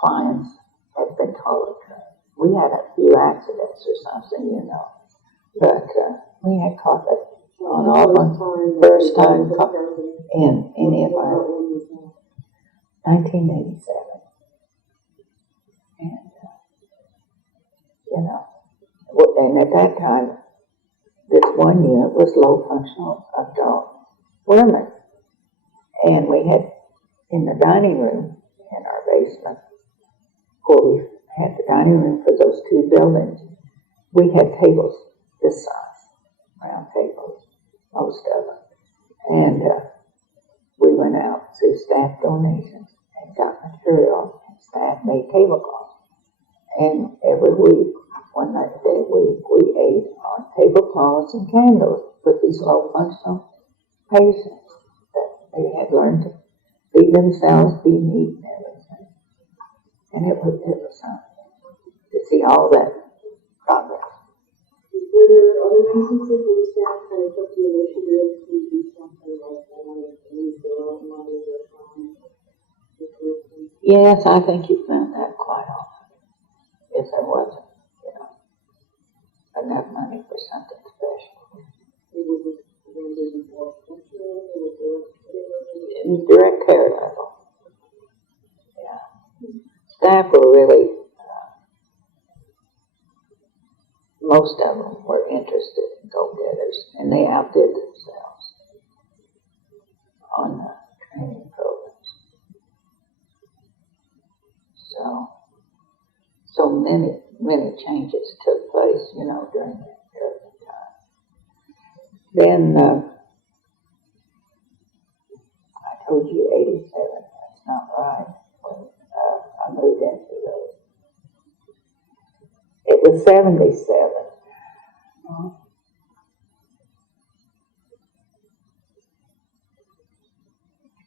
clients had been toilet trained. We had a few accidents or something, you know. But we had carpet on all the first time in any of our 1987. And you know, and at that time, this one unit was low functional adult women. And we had in the dining room in our basement, where we had the dining room for those 2 buildings, we had tables this size, round tables, most of them. And we went out through staff donations and got material, and staff made tablecloths. And every week, one night a day week, we ate on tablecloths and candles with these low functional patients that they had learned to feed themselves, be neat and everything. And it was something to see all that progress. Were there other instances where staff kind of took the initiative to do something like that, and use their own money, their time? Yes, I think you found that quite often. If there wasn't, you know, enough money for something special. It was more functional, or direct care level. Yeah. Staff were really, most of them were interested in go-getters, and they outdid themselves on the training programs. So many changes took place, during that period of time. Then, I told you 87, that's not right, when I moved into those. It was 77.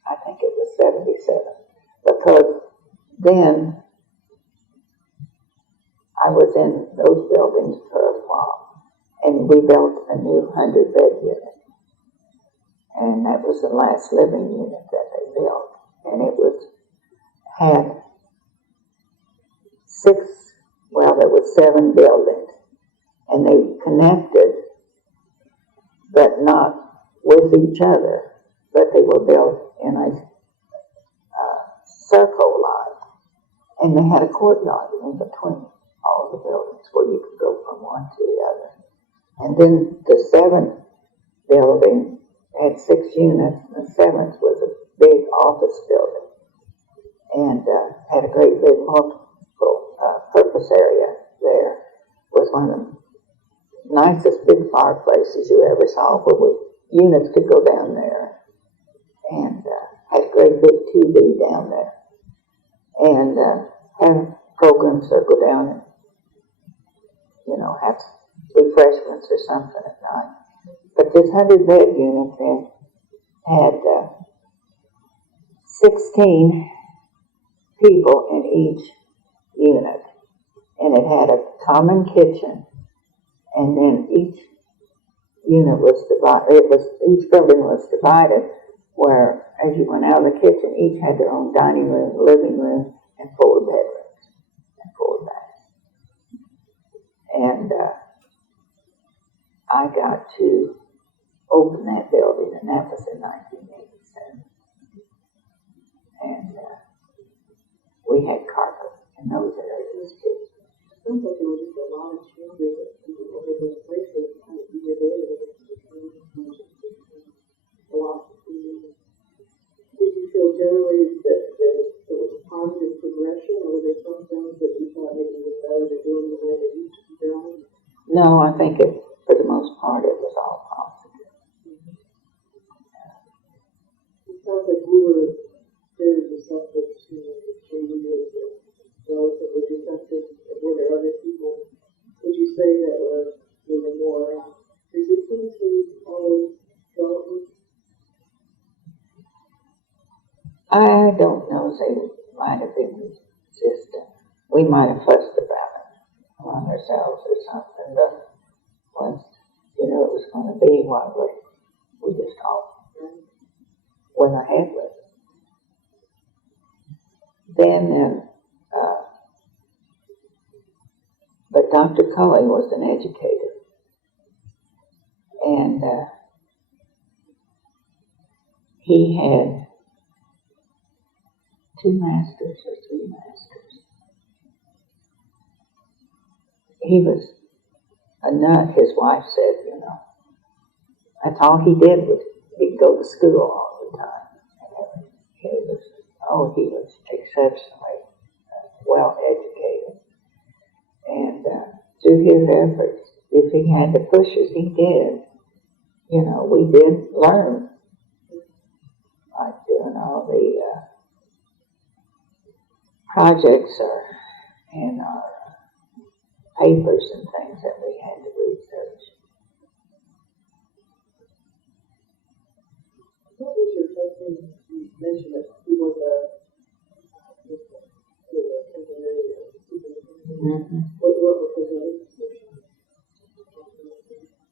I think it was 77, because then I was in those buildings for a while, and we built a new 100-bed unit. And that was the last living unit that they built. And it had there were 7 buildings. And they connected, but not with each other. But they were built in a circle line. And they had a courtyard in between all the buildings where you could go from one to the other. And then the 7th building had 6 units, and the 7th was a big office building, and had a great big multiple purpose area there. It was one of the nicest big fireplaces you ever saw, where units could go down there, and had a great big TV down there, and had a program circle down and, have refreshments or something at night. But this 100-bed unit then had 16 people in each unit, and it had a common kitchen, and then each unit was divided. Each building was divided, where as you went out of the kitchen, each had their own dining room, living room, and 4 bedrooms and 4 baths. And I got to open that building, and that was in 1987. And we had carpet in those areas too. It sounds like there was just a lot of changes over those places. You were there, a lot. Did you feel generally that it was a positive progression, or were there some things that you thought maybe was better to do in the way that you should be doing? No, I think for the most part, it was all positive. It sounds like you were very receptive to changes, relatively receptive. Were there other people, would you say, that were more resistant to all those developments? I don't know if they might have been resistant. We might have fussed about it among ourselves or something, but once it was going to be what we just all went ahead with it. Then, but Dr. Cully was an educator, and he had 2 masters or 3 masters. He was a nut, his wife said, That's all he did was he'd go to school all the time. He was exceptionally well educated. And through his efforts, if he had to push us, he did. We did learn, like doing all the projects and our papers and things that we had to research. What was your husband? You mentioned that he was a temporary superintendent. Mm-hmm. What was his other position?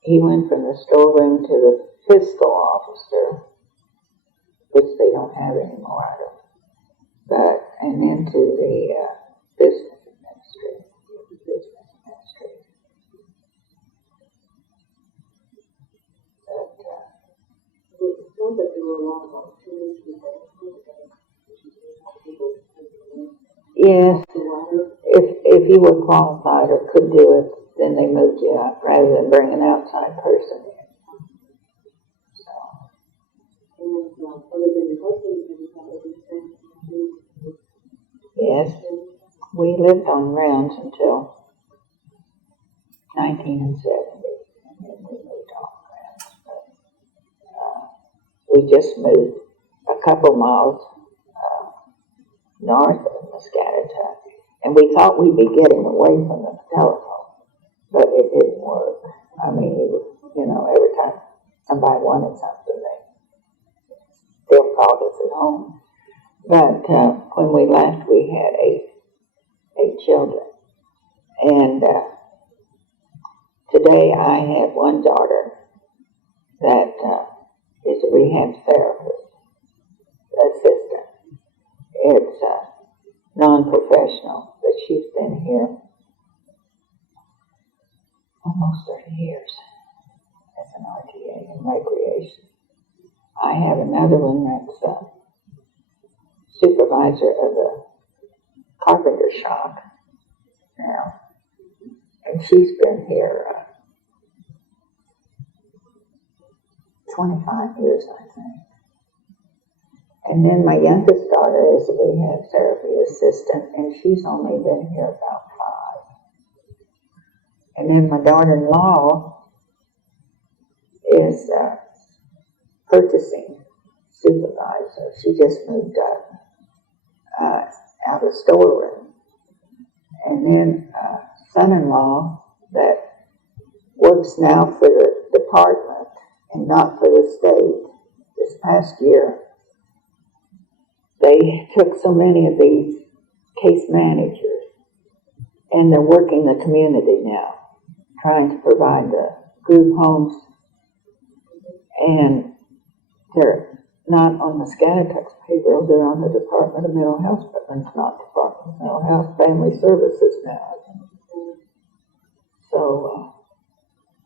He went from the storeroom to the fiscal officer, which they don't have anymore, I don't. And then to the business administrator. It sounds like there were a lot of opportunities for Yes, the ladder? if you were qualified or could do it, then they moved you up rather than bring an outside person in. So, And, other than your husband, have you had any friends? yes, we lived on rounds until 1970, and then we moved off rounds. But, we just moved a couple miles north of Muscatatuck, and we thought we'd be getting away from the telephone, but it didn't work. I mean, it was, every time somebody wanted something, they still called us at home. But when we left, we had eight children, and today I have one daughter that is a rehab therapist assistant. It's non-professional, but she's been here almost 30 years as an RTA in recreation. I have another one that's supervisor of the carpenter shop now, and she's been here 25 years, I think. And then my youngest daughter is a rehab therapy assistant, and she's only been here about 5. And then my daughter-in-law is purchasing supervisor. She just moved up out of storeroom. And then son-in-law that works now for the department and not for the state. This past year, they took so many of these case managers, and they're working the community now, trying to provide the group homes, and they're not on Muscatatuck's payroll, they're on the Department of Mental Health, but it's not Department of Mental Health, Family Services now. So,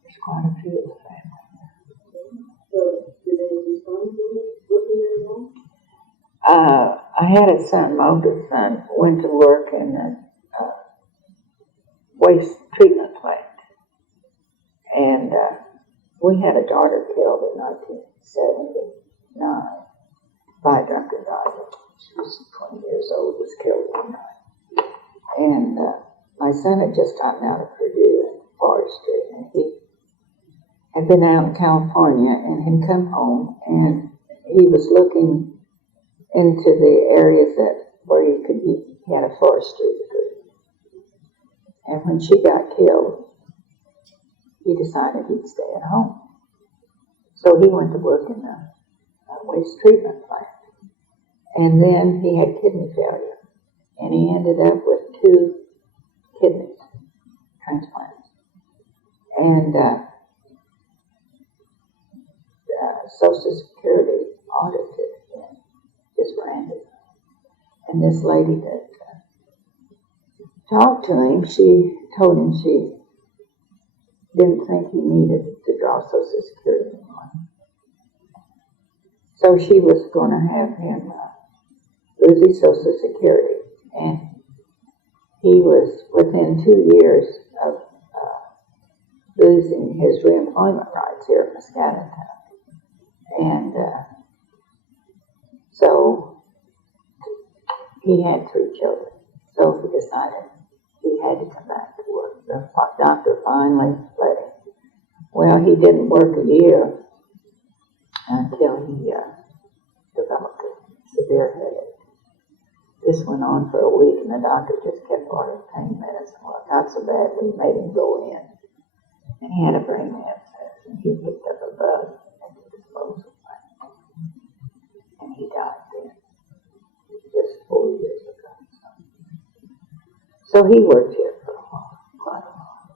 there's quite a few of the family. So, did they respond to it, working there at all? I had a son, my oldest son, went to work in a waste treatment plant. And we had a daughter killed in 1979 by a drunken driver. She was 20 years old, was killed one night. And my son had just gotten out of Purdue in forestry, and he had been out in California and had come home, and he was looking into the areas where he had a forestry degree. And when she got killed, he decided he'd stay at home. So he went to work in the waste treatment plant. And then he had kidney failure, and he ended up with 2 kidneys transplants. And Social Security audited him just randomly. And this lady that talked to him, she told him she didn't think he needed to draw Social Security anymore. So she was going to have him lose his Social Security. And he was within 2 years of losing his reemployment rights here at Muscatatuck. And so he had 3 children. So he decided he had to come back to work. The doctor finally let him. Well, he didn't work a year until he developed a severe headache. This went on for a week, and the doctor just kept ordering pain medicine. Well, it got so bad we made him go in. And he had a brain abscess, and he picked up a bug at the disposal plant. And he died then, just 4 years ago. So he worked here for a while, quite a while.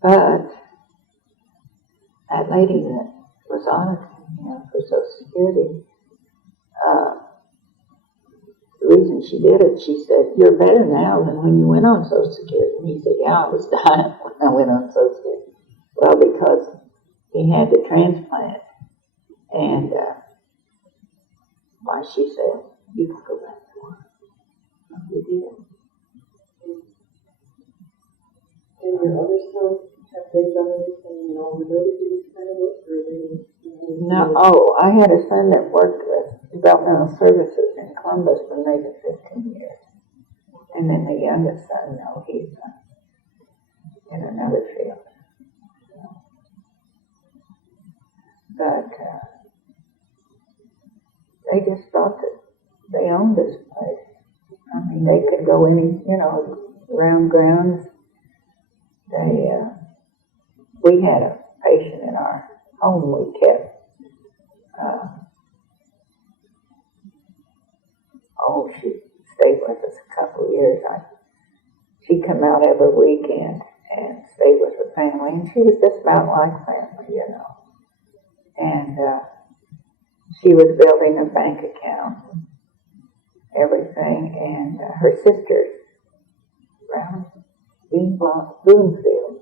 But that lady that was auditing him for Social Security, the reason she did it, she said, "You're better now than when you went on Social Security." And he said, "Yeah, I was dying when I went on Social Security." Well, because he had the transplant, and why, she said, "You can go back to work." we did. And your other sons, have they done anything, related to this kind of work, or are they? No, oh, I had a son that worked with developmental services in Columbus for maybe 15 years. And then the youngest son, no, he's in another field. But they just thought that they owned this place. I mean, they could go around grounds. We had a patient in our home we kept. She stayed with us a couple of years. She'd come out every weekend and stay with her family, and she was just about like family, And she was building a bank account, everything, and her sisters around Boonfield,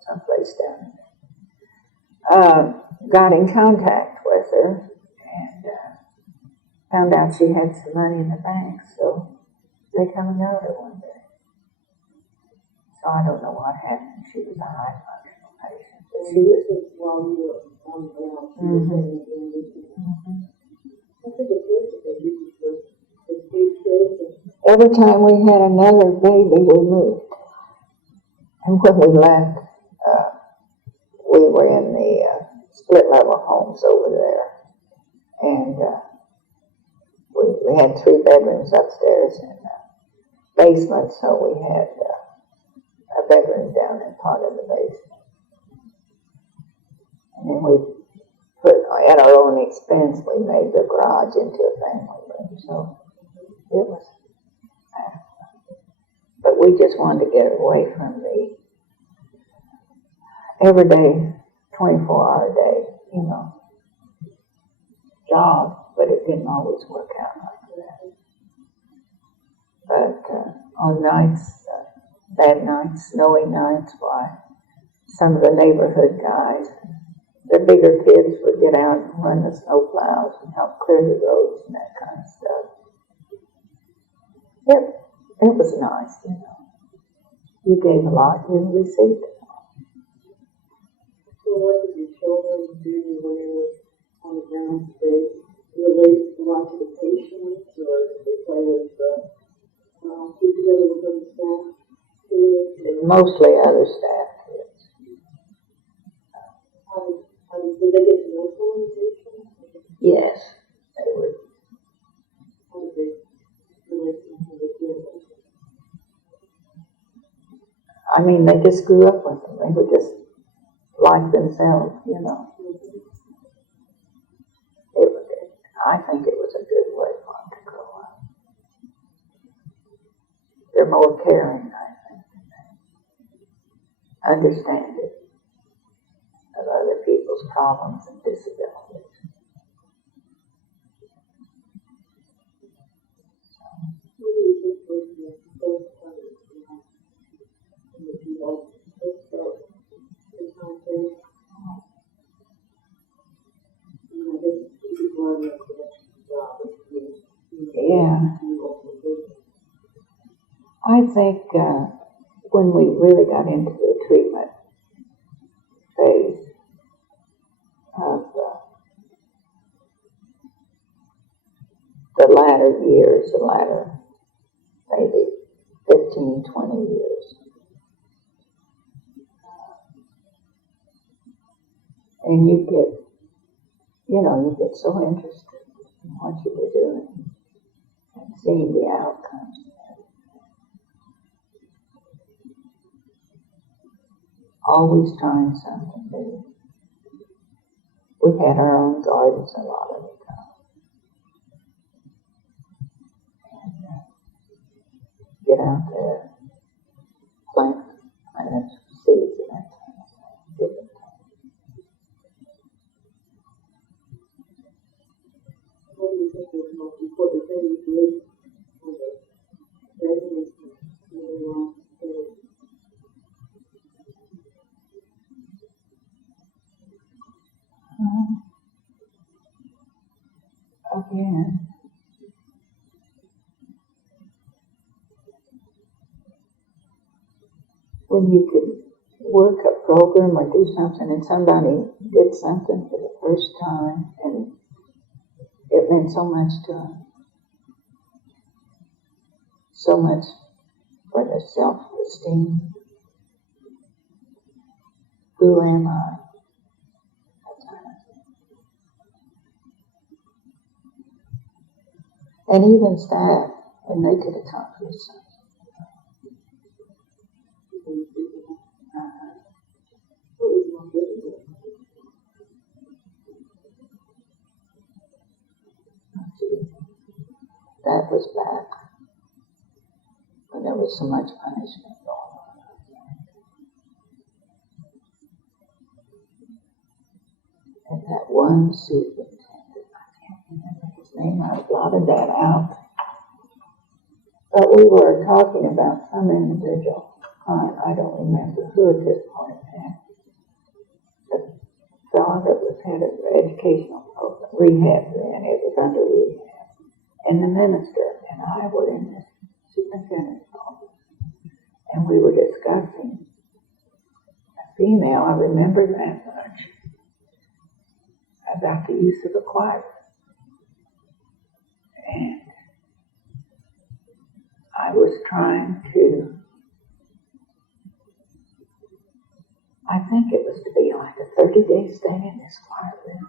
someplace down there, got in contact with her and found out she had some money in the bank, so they come and got her one day. So I don't know what happened. She was a high functional patient, but she was. While you were on the ground, I think it's good that they use it for kids. Every time we had another baby, we moved. And when we left, we were in the split level homes over there. And we had 3 bedrooms upstairs and a basement, so we had a bedroom down in part of the basement. And then we put, at our own expense, we made the garage into a family room. So it was, but we just wanted to get away from the everyday 24-hour day, job, but it didn't always work out like that. But on nights, bad nights, snowy nights, why, some of the neighborhood guys, the bigger kids would get out and run the snow plows and help clear the roads and that kind of stuff. It was nice, You gave a lot, you received a lot. So what did your children do when they were on the ground? Did they relate a lot to the patients, or did they play with get together with other staff? Mostly other staff kids. Did they get to know some of the patients? Yes, they would. How did they relate to some of the kids? I mean, they just grew up with them. They were just like themselves, I think it was a good way for them to grow up. They're more caring, I think, understanding of other people's problems and disabilities. Yeah. I think when we really got into the treatment phase of the latter years, maybe 15, 20 years, and you get so interested in what you were doing and seeing the outcomes. Always trying something new. We had our own gardens a lot of the time. And get out there, plant seeds and that kind of thing. What do you think was the most important thing you did for the residents in the last day? Again, when you could work a program or do something and somebody did something for the first time and it meant so much to them. So much for their self-esteem. Who am I? That kind of thing. And even staff, when they could accomplish something. That was back when there was so much punishment going on. And that one superintendent, I can't remember his name, I blotted that out. But we were talking about some individual, I don't remember who at this point, and the fellow that was head of the educational program, rehab then, it was under rehab. And the minister and I were in this superintendent's office, and we were discussing a female, I remember that much, about the use of a choir. And I was trying to, I think it was to be like a 30-day stay in this choir room.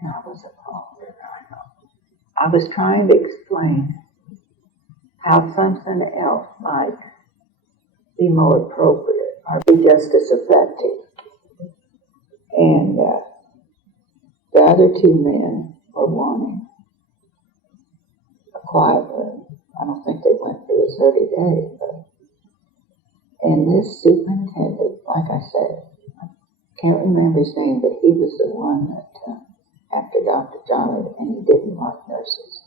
And I was appalled, and I was trying to explain how something else might be more appropriate or be just as effective. And the other two men were wanting a quiet room. I don't think they went for the 30 days, but and this superintendent, like I said, I can't remember his name, but he was the one that after Dr. Johnny, and he didn't like nurses.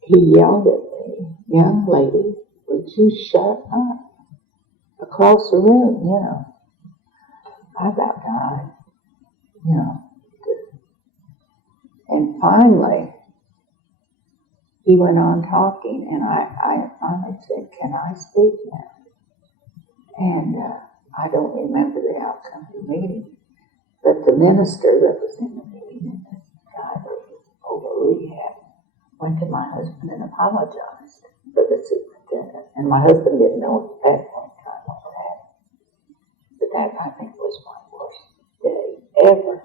He yelled at me, "Young lady, would you shut up?" Across the room, you know. I about died, you know. And finally, he went on talking, and I finally said, "Can I speak now?" And I don't remember the outcome of the meeting. But the minister that was in the meeting, and this guy that was over rehab, went to my husband and apologized for the superintendent. And my husband didn't know at that point in time what happened. But that, I think, was my worst day ever.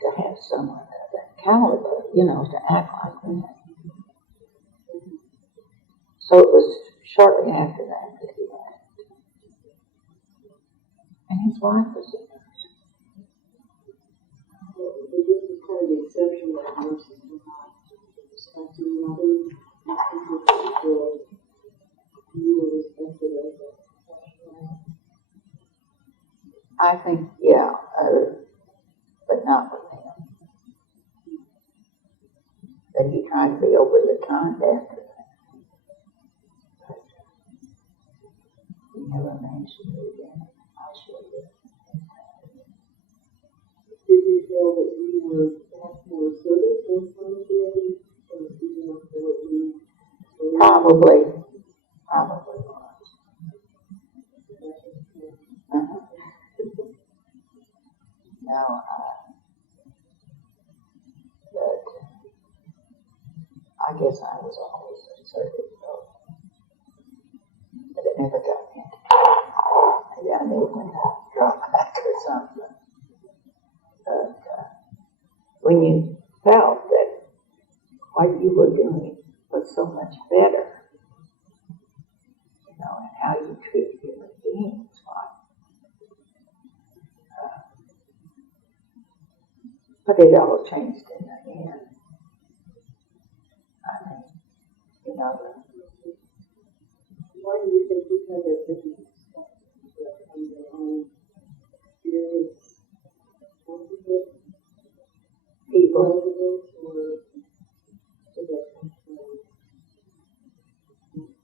To have someone of that caliber, you know, to act like that. So it was shortly after that that he left. And his wife was a nurse. But this is kind of the exception that nurses do not respect another. You were respected as a professional. I think, yeah, but not with him. That he tried to be over the time after that. But he never mentioned it again. I should have. Did you feel that you were perhaps more assertive than some of the others? Or did you not feel that you were Probably was. No, but I guess I was always assertive, though. But it never got me. Maybe I knew when to drop back or something. But when you felt that what you were doing was so much better, you know, and how you treat human beings, but it all changed in the end. I mean, you know, Why do you think you had that different perspective from your own experience? Was it people, residents or did that come from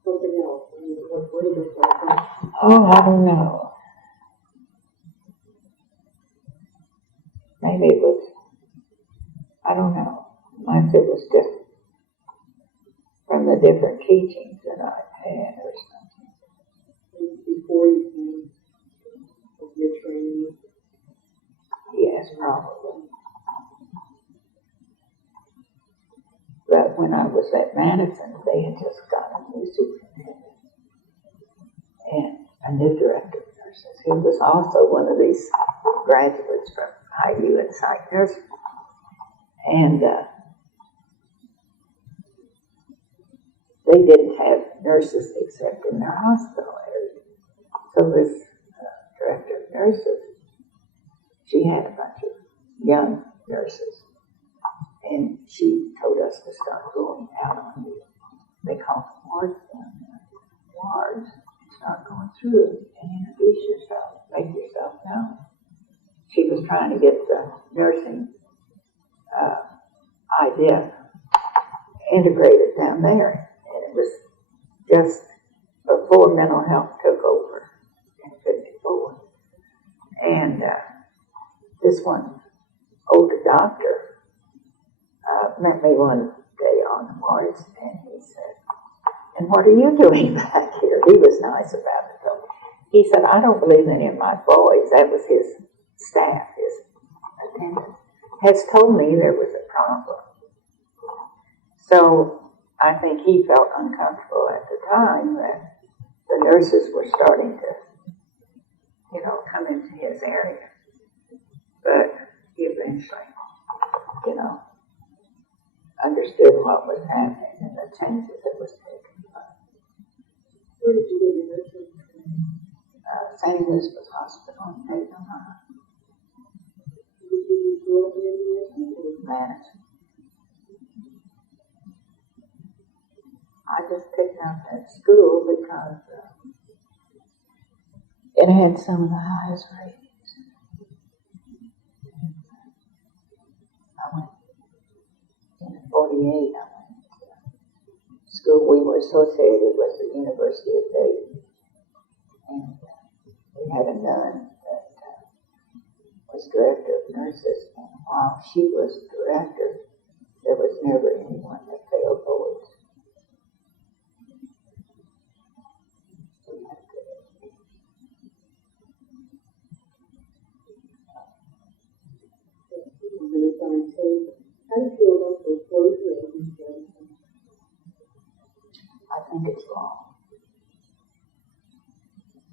something else? I mean, what did it come from? oh, I don't know. Maybe it was, I don't know, unless it was just from the different teachings that I've iPad or something. Before you came, with your training, Yes, probably. But when I was at Madison, they had just got a new superintendent and a new director of nurses, who was also one of these graduates from IU and psych nursing. And they didn't have nurses except in their hospital area. So this director of nurses, she had a bunch of young nurses. And she told us to start going out on the, they call them wards down there, wards, and start going through and introduce yourself, make yourself known. She was trying to get the nursing idea integrated down there, and it was just before mental health took over in '54. And this one older doctor met me one day on the wards, and he said, "And what are you doing back here?" He was nice about it, though. He said, "I don't believe any of my boys," that was his staff, his attendants, "has told me there was a problem." So I think he felt uncomfortable at the time that the nurses were starting to, come into his area. But he eventually, understood what was happening and the changes that was taking place. where did you get your nursing training? St. Elizabeth Hospital in Dayton, Ohio, Did you grow up in Indiana? Madison. I just picked out that school because it had some of the highest ratings. I went in '48. I went to school. We were associated with the University of Dayton, and we had a nun that was director of nurses. And while she was director, there was never anyone that failed boards. How do you feel about the closure of these jobs? I think it's wrong.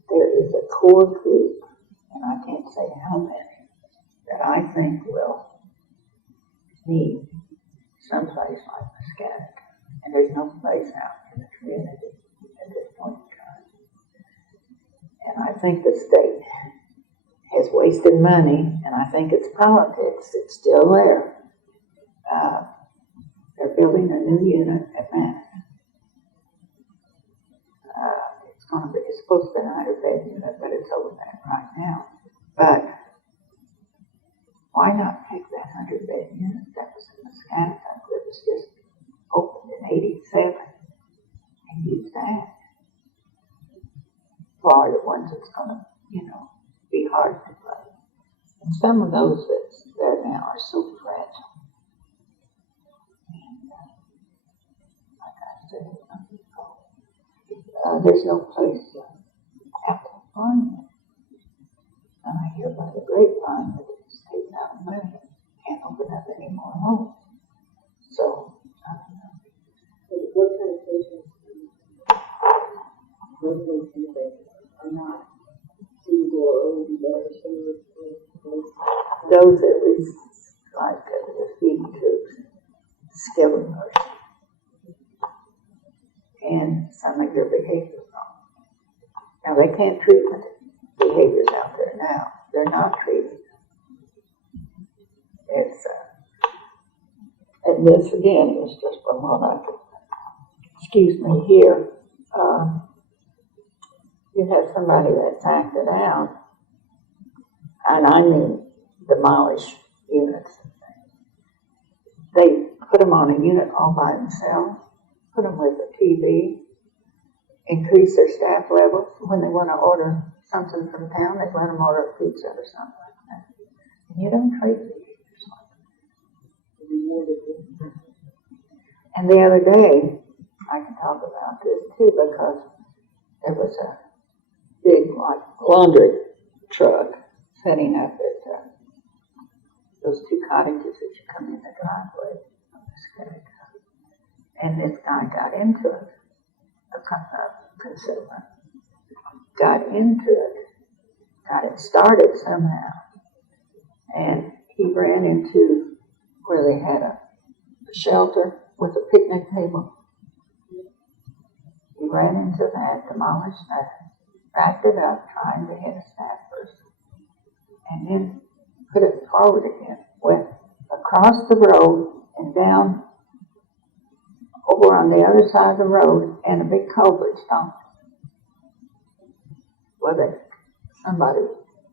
There is a core group, and I can't say how many, that I think will need someplace like Muscatine. And there's no place out in the community at this point in time. And I think the state has wasted money, and I think it's politics. It's still there. They're building a new unit at Madison. It's supposed to be a 100-bed unit, but it's over that right now. But why not take that 100-bed unit that was in Muscatine that was just opened in '87 and use that for the ones that's going to, be hard to play. And some of those that's there now are so fragile. And like I said, there's no place out to find it. And I hear by the grapevine that the state's out of money, can't open up any more homes. So, I don't know. So what kind of patients residents do you think are not suitable or would be better served with Those that was like the feeding tubes, skilled nursing, and some of your behavioral problems. Now they can't treat the behaviors out there now. They're not treating them. It's and this again is just from what I could. Excuse me here. You have somebody that's acted out, and I mean demolish units and things. They put them on a unit all by themselves, put them with a TV, increase their staff levels. When they want to order something from town, they let them order a pizza or something like that. And you don't treat behaviors like that. And the other day, I can talk about this too, because there was a big laundry truck setting up at those two cottages that you come in the driveway of the Skagit. And this guy got into it, a consumer, got into it, got it started somehow, and he ran into where they had a shelter with a picnic table. He ran into that, demolished that, backed it up, trying to hit a staff person, and then put it forward again, went across the road and down over on the other side of the road, and a big culvert stopped. Well, somebody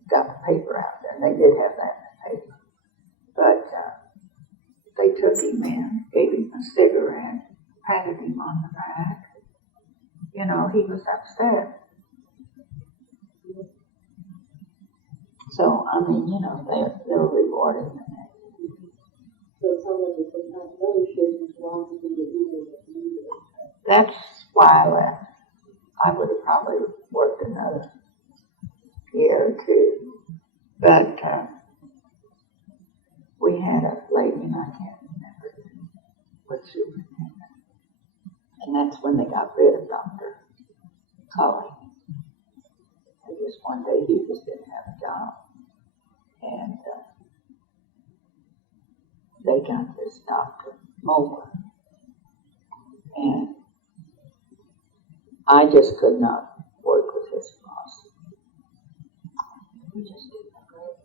got the paper out there, and they did have that in the paper. But they took him in, gave him a cigarette, patted him on the back. You know, he was upset. So, I mean, you know, they're rewarding him. So it sounds like it's another shape as well to be the That's why I left. I would have probably worked another year or two. But we had a lady, and I can't remember, was superintendent. And that's when they got rid of Dr. Cully. And just one day he just didn't have a job. And they got this Dr. Moeller. And I just could not work with his boss. We just didn't agree.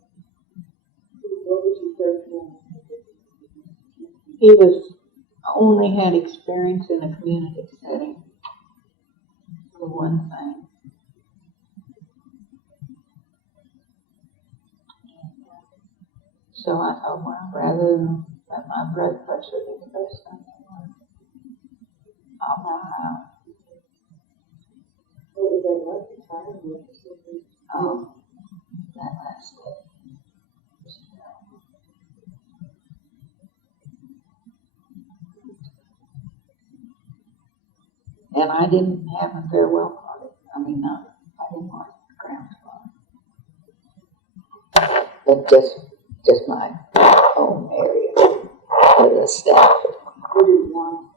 What would you characterize? He only had experience in a community setting, for one thing. So I thought, well, rather than let my blood pressure be the best thing in the world, I'll bow out. What was that like to try and work with something? That last day. And I didn't have a farewell party. I mean, I didn't want a grounds party. But just my home area for the staff. What did you want?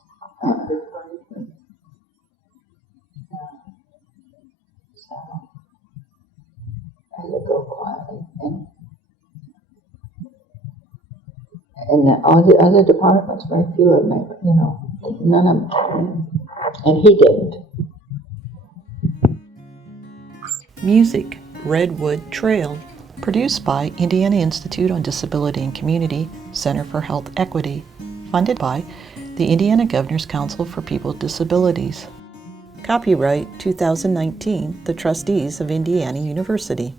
So I had to go quietly. And all the other departments, very few of them, you know, none of them. And he didn't. Music, Redwood Trail. Produced by Indiana Institute on Disability and Community, Center for Health Equity. Funded by the Indiana Governor's Council for People with Disabilities. Copyright 2019, the Trustees of Indiana University.